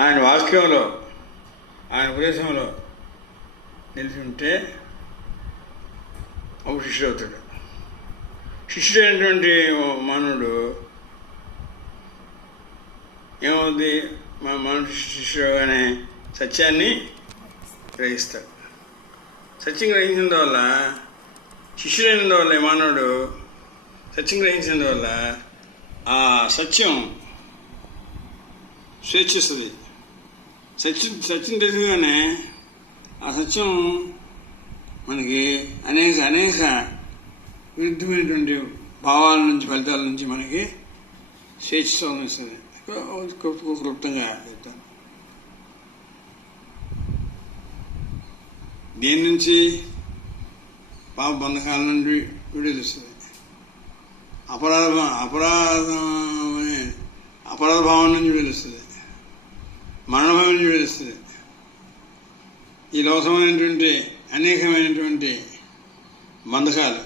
ఆయన వాక్యంలో, ఆయన ఉపదేశంలో నిలిచి ఉంటే అప్పుడు శిష్యుడు అవుతాడు. శిష్యుడైనటువంటి మానవుడు ఏమవుతుంది? మానవుడు శిష్యుడుగానే సత్యాన్ని గ్రహిస్తాడు. సత్యం గ్రహించినందువల్ల, శిష్యుడైనందువల్ల మానవుడు సత్యం గ్రహించినందువల్ల ఆ సత్యం స్వేచ్ఛిస్తుంది. సత్యం తెలియగానే ఆ సత్యం మనకి అనేక విరుద్ధమైనటువంటి భావాల నుంచి, ఫలితాల నుంచి మనకి స్వేచ్ఛ ఇస్తుంది. క్లుప్తంగా చెప్తాను. దేని నుంచి? పాప బంధకాల నుండి విడుదలిస్తుంది. అపరాధ భావం నుంచి విడుదలిస్తుంది. మరణభావం నుంచి విడుదలిస్తుంది. ఈ లోకమైనటువంటి అనేకమైనటువంటి బంధకాలు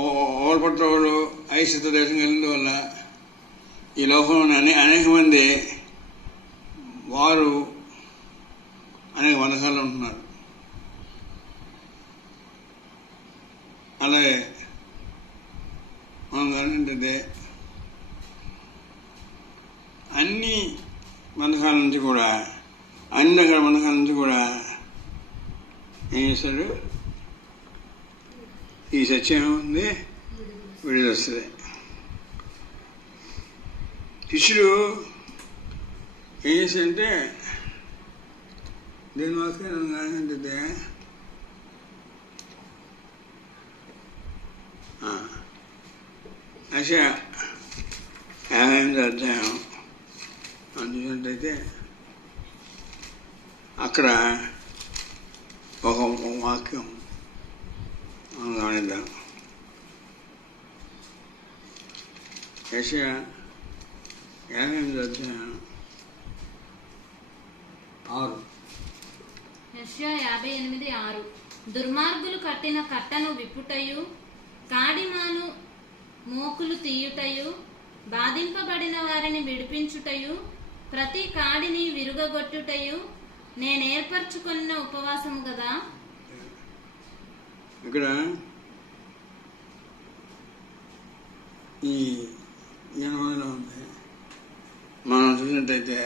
ఒకరి పట్ల ఒకడు ఐశ్వర్య దేశం కలిగిన వల్ల ఈ లోకంలో అనేక మంది వారు అనేక బంధకాలు ఉంటున్నారు. అలాగే మనం ఏంటంటే అన్ని బంధకాల నుంచి కూడా, అన్ని రకాల బంధకాల నుంచి కూడా ఏం చేస్తాడు? ఈ సత్యం ఉంది, విడుదల వస్తుంది. శిష్యుడు ఏం చేశాడంటే, దీని వాక్యం ఏంటంటే యెషయా 58వ అధ్యాయం అందుకంటే అక్కడ ఒక వాక్యం మనం గమనిద్దాం. యెషయా 58వ అధ్యాయం 6. యెషయా 58:6. దుర్మార్గులు కట్టిన కట్టను విప్పుటయు, కాడిమాను మోకులు తీయుటయు, బాధింపబడిన వారిని విడిపించుటయు, ప్రతి కాడిని విరుగగొట్టుటయు నేనేర్పరచుకున్న ఉపవాసము కదా. ఇక్కడ ఈ 80లో ఉంది. మనం చూసినట్టయితే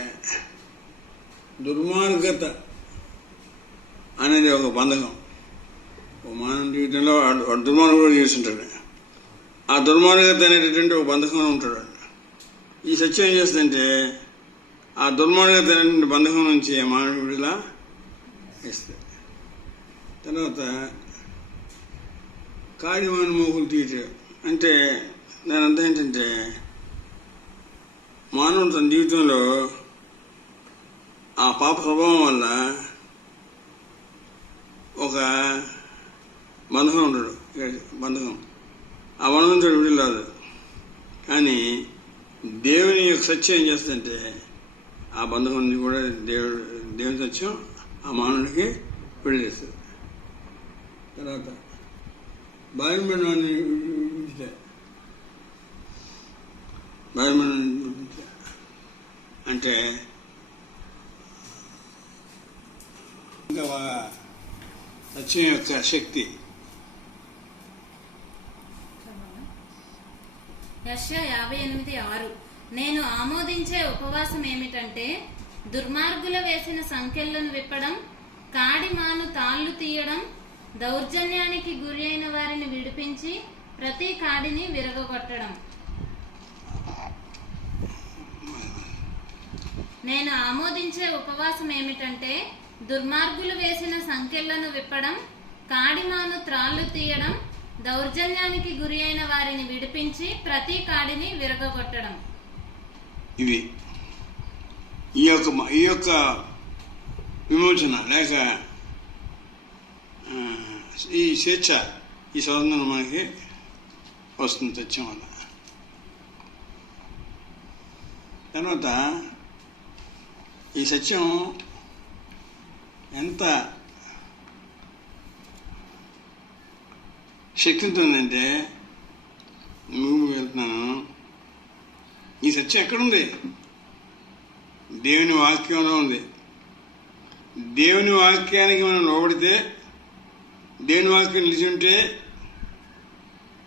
దుర్మార్గత అనేది ఒక బంధకం. ఒక మానవ జీవితంలో వాడు దుర్మార్గుడు చేస్తుంటాడు. ఆ దుర్మార్గత అనేటటువంటి ఒక బంధకంలో ఉంటాడు. ఈ సత్యం ఏం చేస్తుందంటే ఆ దుర్మార్గత అనేటువంటి బంధకం నుంచి మానవుడిలా ఇస్తుంది. తర్వాత కాడిమాని మోకులు తీయటం అంటే దాని అర్థం ఏంటంటే మానవుడు తన జీవితంలో ఆ పాప స్వభావం వల్ల ఒక బంధకం ఉంటాడు. బంధకం ఆ బంధంతో విడుదల. కానీ దేవుని యొక్క సత్యం ఏం చేస్తుందంటే ఆ బంధకం నుంచి కూడా దేవుని సత్యం ఆ మానవుడికి విడుదల. తర్వాత బాల్యమరణాన్ని అంటే ఇంకా సత్యం యొక్క శక్తి. యెషయా 58:6 నేను ఆమోదించే ఉపవాసం ఏమిటంటే దుర్మార్గుల వేసిన సంకెళ్లను విప్పడం, కాడిమాను తాళ్లు తీయడం, దౌర్జన్యానికి గురి అయిన వారిని విడిపించి ప్రతి కాడిని విరగొట్టడం. నేను ఆమోదించే ఉపవాసం ఏమిటంటే దుర్మార్గులు వేసిన సంకెళ్లను విప్పడం, కాడిమాను త్రాళ్లు తీయడం, దౌర్జన్యానికి గురి అయిన వారిని విడిపించి ప్రతి కాడిని విరగొట్టడం. ఇవి ఈ యొక్క విమోచన లేక ఈ స్వేచ్ఛ, ఈ స్వాతంత్రం మనకి వస్తుంది సత్యం వల్ల. తర్వాత ఈ సత్యం ఎంత శక్తితో ఉందంటే నువ్వు వెళ్తున్నాను. ఈ సత్యం ఎక్కడుంది? దేవుని వాక్యంలో ఉంది. దేవుని వాక్యానికి మనం లోబడితే, దేవుని వాక్యం నిలిచి ఉంటే,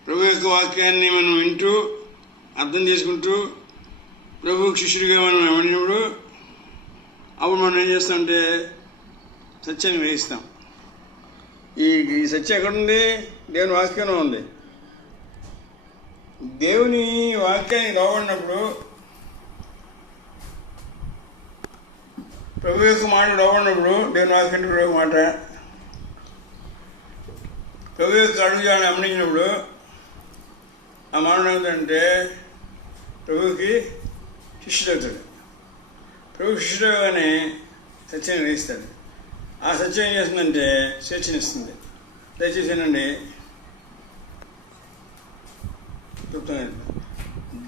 ప్రభు యొక్క వాక్యాన్ని మనం వింటూ అర్థం చేసుకుంటూ ప్రభు శిష్యుడిగా మనం ఏమడినప్పుడు అప్పుడు మనం ఏం చేస్తామంటే సత్యాన్ని గ్రహిస్తాం. ఈ సత్యం ఎక్కడుంది? దేవుని వాక్యంలో ఉంది. దేవుని వాక్యానికి లోబడినప్పుడు, ప్రభు యొక్క మాట లోబడినప్పుడు, దేవుని వాక్యం ప్రభు మాట ప్రభు యొక్క అడుగుజాడని అమరించినప్పుడు ఆ మానవుడు ఏమిటంటే ప్రభుకి శిష్యుడవుతాడు. ప్రభు శిష్యుడుగానే సత్యాన్ని గ్రహిస్తాడు. ఆ సత్యం ఏం చేస్తుందంటే స్వేచ్ఛనిస్తుంది. దయచేసానండి చెప్తాను.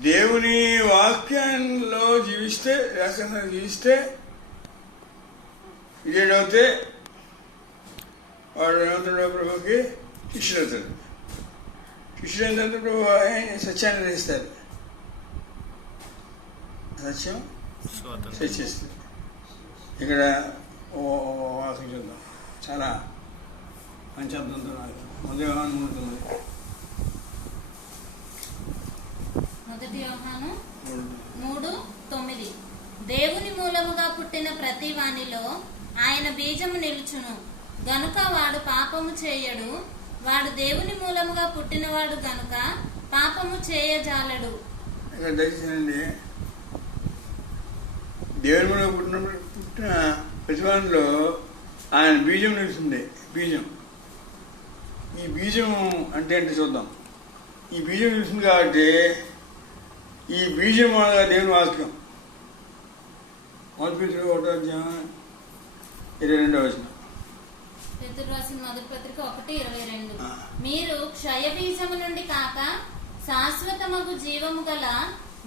దేవుని వాక్యంలో జీవిస్తే, రాష్ట్రంలో జీవిస్తే విజయుడవుతే వాడు ఏమవుతాడు? ప్రభుకి శిష్యుడవుతాడు. శిష్యుడు అయిన తర్వాత ప్రభు సత్యాన్ని గ్రహిస్తారు. సత్యం స్వేచ్ఛిస్తుంది. ఇక్కడ వాక్యం చూద్దాం. చాలా మంచి అర్థంతో మొదటి యోహాను 3:9. మొదటి యోహాను 3:9 దేవుని మూలముగా పుట్టిన ప్రతి వానిలో ఆయన బీజము నిలుచును గనుక వాడు పాపము చేయడు. వాడు దేవుని మూలముగా పుట్టినవాడు గనుక పాపము చేయజాలడు. దయచేయండి, దేవుని మూలంగా పుట్టిన ప్రతి వానిలో ఆయన బీజం నిలుస్తుంది. బీజం, ఈ బీజం అంటే ఏంటి చూద్దాం. ఈ బీజం నిలుస్తుంది కాబట్టి ఈ బీజం దేవుని వాక్యం. 1 Peter 1:22. పేతురు రాసిన మొదటి పత్రిక 1:22. మీరు క్షయ బీజము నుండి కాక శాశ్వతమగు జీవము గల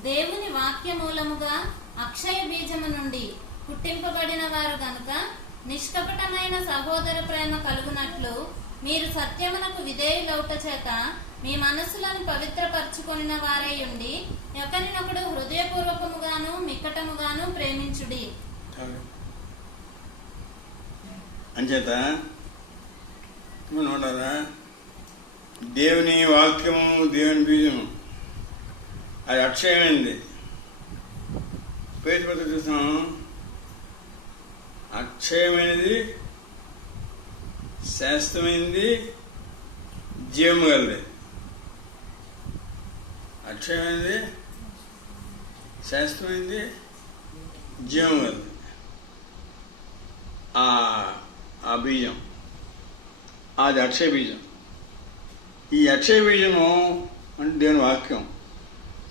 దేవుని వాక్య మూలముగా అక్షయ బీజము నుండి పుట్టింపబడిన వారు గనుక నిష్కపటమైన సహోదర ప్రేమ కలుగునట్లు మీరు సత్యమునకు విధేయులౌట చేత మీ మనస్సులను పవిత్రపరచుకొనిన వారై ఉండి ఒకరినొకడు హృదయపూర్వకముగాను మిక్కటముగాను ప్రేమించుడి. అంచేత మనం ఉండాలా దేవుని వాక్యము, దేవుని బీజము అది అక్షయమైంది. పేరు పత్రిక చూస్తున్నాం, అక్షయమైనది, శాశ్వతమైనది, జీవము గలది. అక్షయమైనది, శాశ్వతమైనది, జీవము గలది. ఆ బీజం అది అక్షయ బీజం. ఈ అక్షయ బీజము అంటే దేవుని వాక్యం.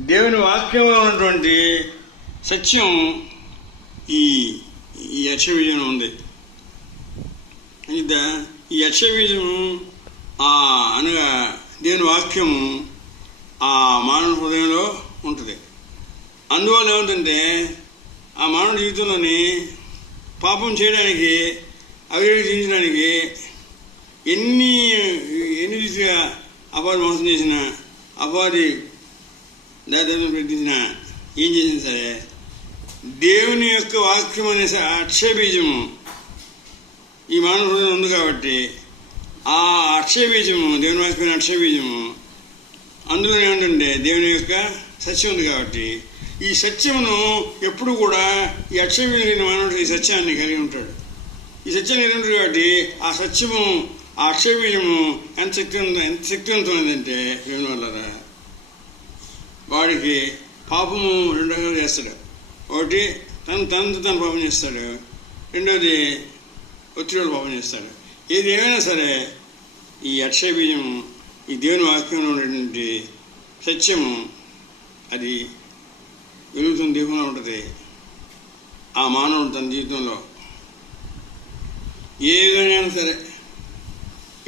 దేవుని వాక్యంలో ఉన్నటువంటి సత్యం ఈ అక్షయ బీజంలో ఉంది. ఈ అక్షయ బీజము అనగా దేవుని వాక్యము ఆ మానవ హృదయంలో ఉంటుంది. అందువల్ల ఏమిటంటే ఆ మానవ జీవితంలోని పాపం చేయడానికి, అవివేకం చేయించడానికి ఎన్ని రీతిగా అపవాది మోసం చేసినా, అపవాది దాదాపు ప్రయత్నించినా, ఏం చేసినా సరే దేవుని యొక్క వాక్యం అనే అక్షయ బీజము ఈ మానవ హృదయం ఉంది. కాబట్టి ఆ అక్షయ బీజము, దేవుని వాక్యం అక్షయ బీజము, అందులో ఏమిటంటే దేవుని యొక్క సత్యం ఉంది. కాబట్టి ఈ సత్యమును ఎప్పుడు కూడా ఈ అక్షయ బీజం మానవుడు ఈ సత్యాన్ని కలిగి ఉంటాడు. ఈ సత్యాన్ని కలిగి ఉంటాడు. కాబట్టి ఆ సత్యము, ఆ అక్షయ బీజము ఎంత శక్తివంతమైందంటే దేవుని వల్ల వాడికి పాపము 2 రకాలు చేస్తాడు. ఒకటి తనతో తను పాపం చేస్తాడు, రెండవది ఒత్తిడి పాపం చేస్తాడు. ఏది ఏమైనా సరే ఈ అక్షయ బీజము, ఈ దేవుని వాక్యంలో ఉన్నటువంటి సత్యము అది వెలుగుతున్న దీపంలో ఉంటుంది. ఆ మానవుడు తన జీవితంలో ఏ విధంగా సరే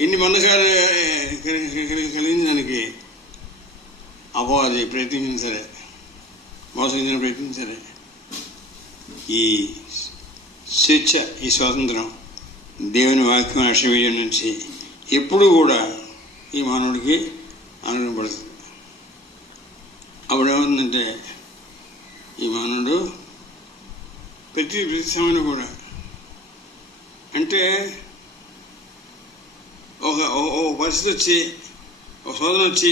ఎన్ని బంధకాలు కలిగించడానికి అపవాది ప్రయత్నించిన సరే, మోసగించిన ప్రయత్నించిన సరే, ఈ స్వేచ్ఛ, ఈ స్వాతంత్రం దేవుని వాక్యం అక్షయ నుంచి ఎప్పుడు కూడా ఈ మానవుడికి అనుగ్రహపడుతుంది. అప్పుడు ఏమవుతుందంటే ఈ మానవుడు ప్రతి సమయంలో కూడా అంటే ఒక పరిస్థితి వచ్చి, ఒక శోధన వచ్చి,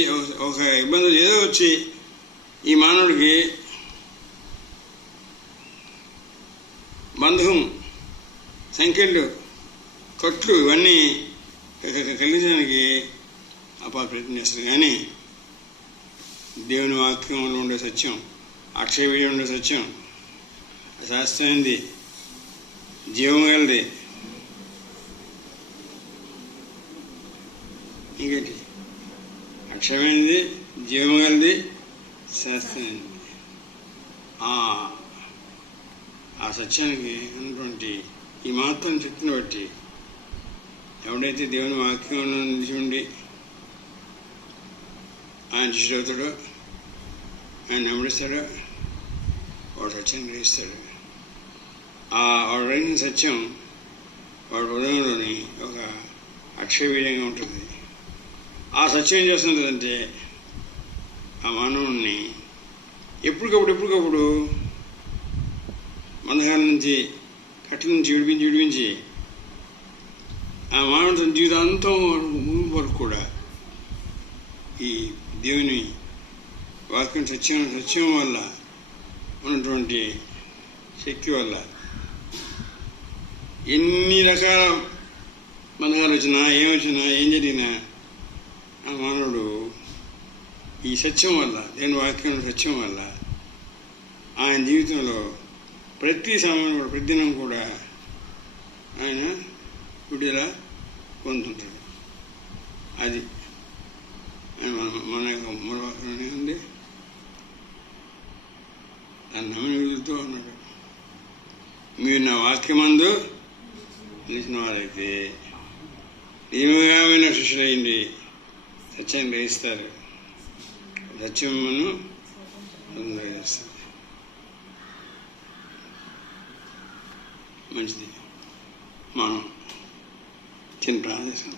ఒక ఇబ్బందులు ఏదో వచ్చి ఈ మానవుడికి బంధం, సంఖ్యలు, కట్లు ఇవన్నీ కలిగించడానికి ప్రయత్నం చేస్తుంది. కానీ దేవుని వాక్యంలో ఉండే సత్యం, అక్షయ బీజంలో ఉండే సత్యం శాస్త్రమైంది, జీవం గలది. ఇంకేంటి? అక్షయమైనది, జీవం గలది, శాస్త్రమైనది. ఆ సత్యానికి ఉన్నటువంటి ఈ మహత్వం శక్తిని బట్టి ఎవడైతే దేవుని వాక్యంలో నిలిచి ఉండి ఆయన శిష్యుడవుతాడో, ఆయన నమ్మడిస్తాడో వాడు సత్యాన్ని గ్రహిస్తాడు. వాడు గ్రహించిన సత్యం వాడి హృదయంలోని ఒక అక్షయ బీజంగా ఉంటుంది. ఆ సత్యం ఏం చేస్తుందంటే ఆ మానవుడిని ఎప్పటికప్పుడు బంధకాల నుంచి, కట్ల నుంచి విడిపించి ఆ మానవ జీవితాంతం ముందు వరకు కూడా ఈ దేవుని వాక్యం సత్యం వల్ల ఉన్నటువంటి శక్తి వల్ల ఎన్ని రకాల బంధకాలు వచ్చినా, ఏం జరిగినా ఆ మానవుడు ఈ సత్యం వల్ల, దేవుని వాక్యం సత్యం వల్ల ఆయన జీవితంలో ప్రతి సమయంలో కూడా, ప్రతిదినం కూడా ఆయన విడుదల పొందుతుంటాడు. అది మన యొక్క మూలవాక్యంలోనే ఉంది. దాన్ని నమ్మిన విడుదలతో ఉన్నాడు. మీరు నా వాక్యమందు నిలిచిన వారైతే నియమమైన శిష్యులైంది సత్యాన్ని గ్రహిస్తారు, సత్యమును గ్రహిస్తారు. మంచిది. మనం చిన్న ప్రార్థన.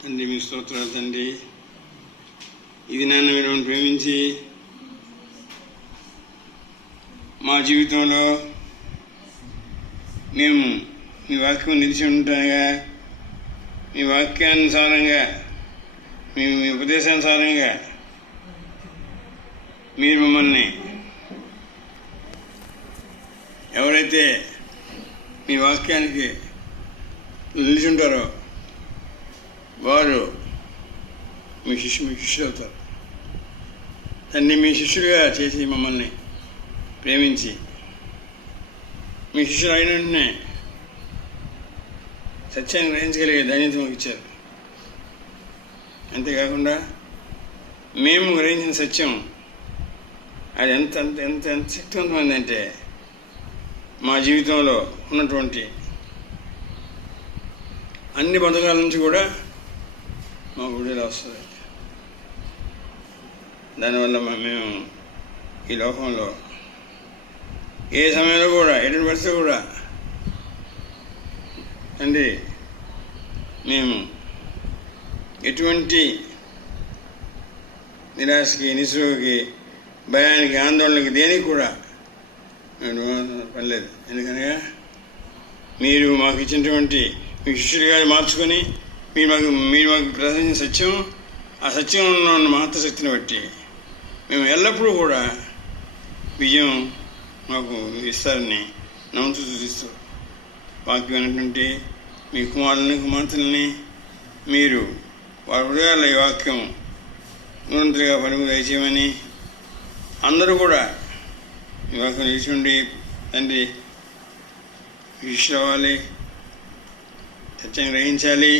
తండ్రి, మీ స్తోత్రాలు తండ్రి. ఇది నన్ను మీరు ప్రేమించి మా జీవితంలో మేము మీ వాక్యం నిలిచి ఉంటానుగా, మీ వాక్యానుసారంగా, మీ ఉపదేశానుసారంగా మీరు మమ్మల్ని ఎవరైతే మీ వాక్యానికి నిలిచి ఉంటారో వారు మీ శిష్యులు అవుతారు. తండ్రి, మీ శిష్యులుగా చేసి మమ్మల్ని ప్రేమించి మీ శిష్యులు అయిన వెంటనే సత్యాన్ని గ్రహించగలిగే ధన్యత మాకు ఇచ్చారు. అంతేకాకుండా మేము గ్రహించిన సత్యం అది ఎంత ఎంత ఎంత ఎంత శక్తివంతమైంది అంటే మా జీవితంలో ఉన్నటువంటి అన్ని బంధకాల నుంచి కూడా మా విడుదల వస్తుంది. దానివల్ల మేము ఈ లోకంలో ఏ సమయంలో కూడా ఎటువంటి పరిస్థితి కూడా అండి మేము ఎటువంటి నిరాశకి, నిస్పృహకి, భయానికి, ఆందోళనకి దేనికి కూడా మేము పర్లేదు. ఎందుకనగా మీరు మాకు ఇచ్చినటువంటి మీ శిష్యులుగా మార్చుకొని మీరు మాకు ప్రదర్శించిన సత్యం, ఆ సత్యంలో ఉన్న మహత్వ శక్తిని బట్టి మేము ఎల్లప్పుడూ కూడా విజయం మాకు ఇస్తారని నమ్ముతూ చూపిస్తూ వాక్యమైనటువంటి మీ కుమారులని, కుమార్తెలని మీరు వారి హృదయాల ఈ వాక్యం నిరంతరంగా పలుకు దయచేయమని, అందరూ కూడా ఈ వాక్యం నిలిచి ఉండి తండ్రి శిష్యులు అవ్వాలి, సత్యం గ్రహించాలి.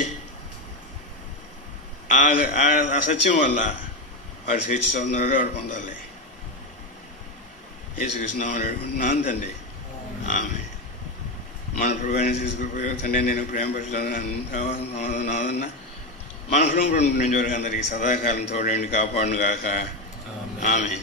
ఆ సత్యం వల్ల వారి స్వేచ్ఛ స్వతంత్రాలు వాడు పొందాలి. యేసుకృష్ణనామములో వేడుకుంటున్నాను తండ్రి, ఆమె. మన ప్రభువైన యేసుకృపయో తండ్రి నేను ప్రేమపరచున్నాదన్న మన కుటుంబం నుంచి అందరికీ సదాకాలం తోడండి కాపాడును గాక. ఆమె.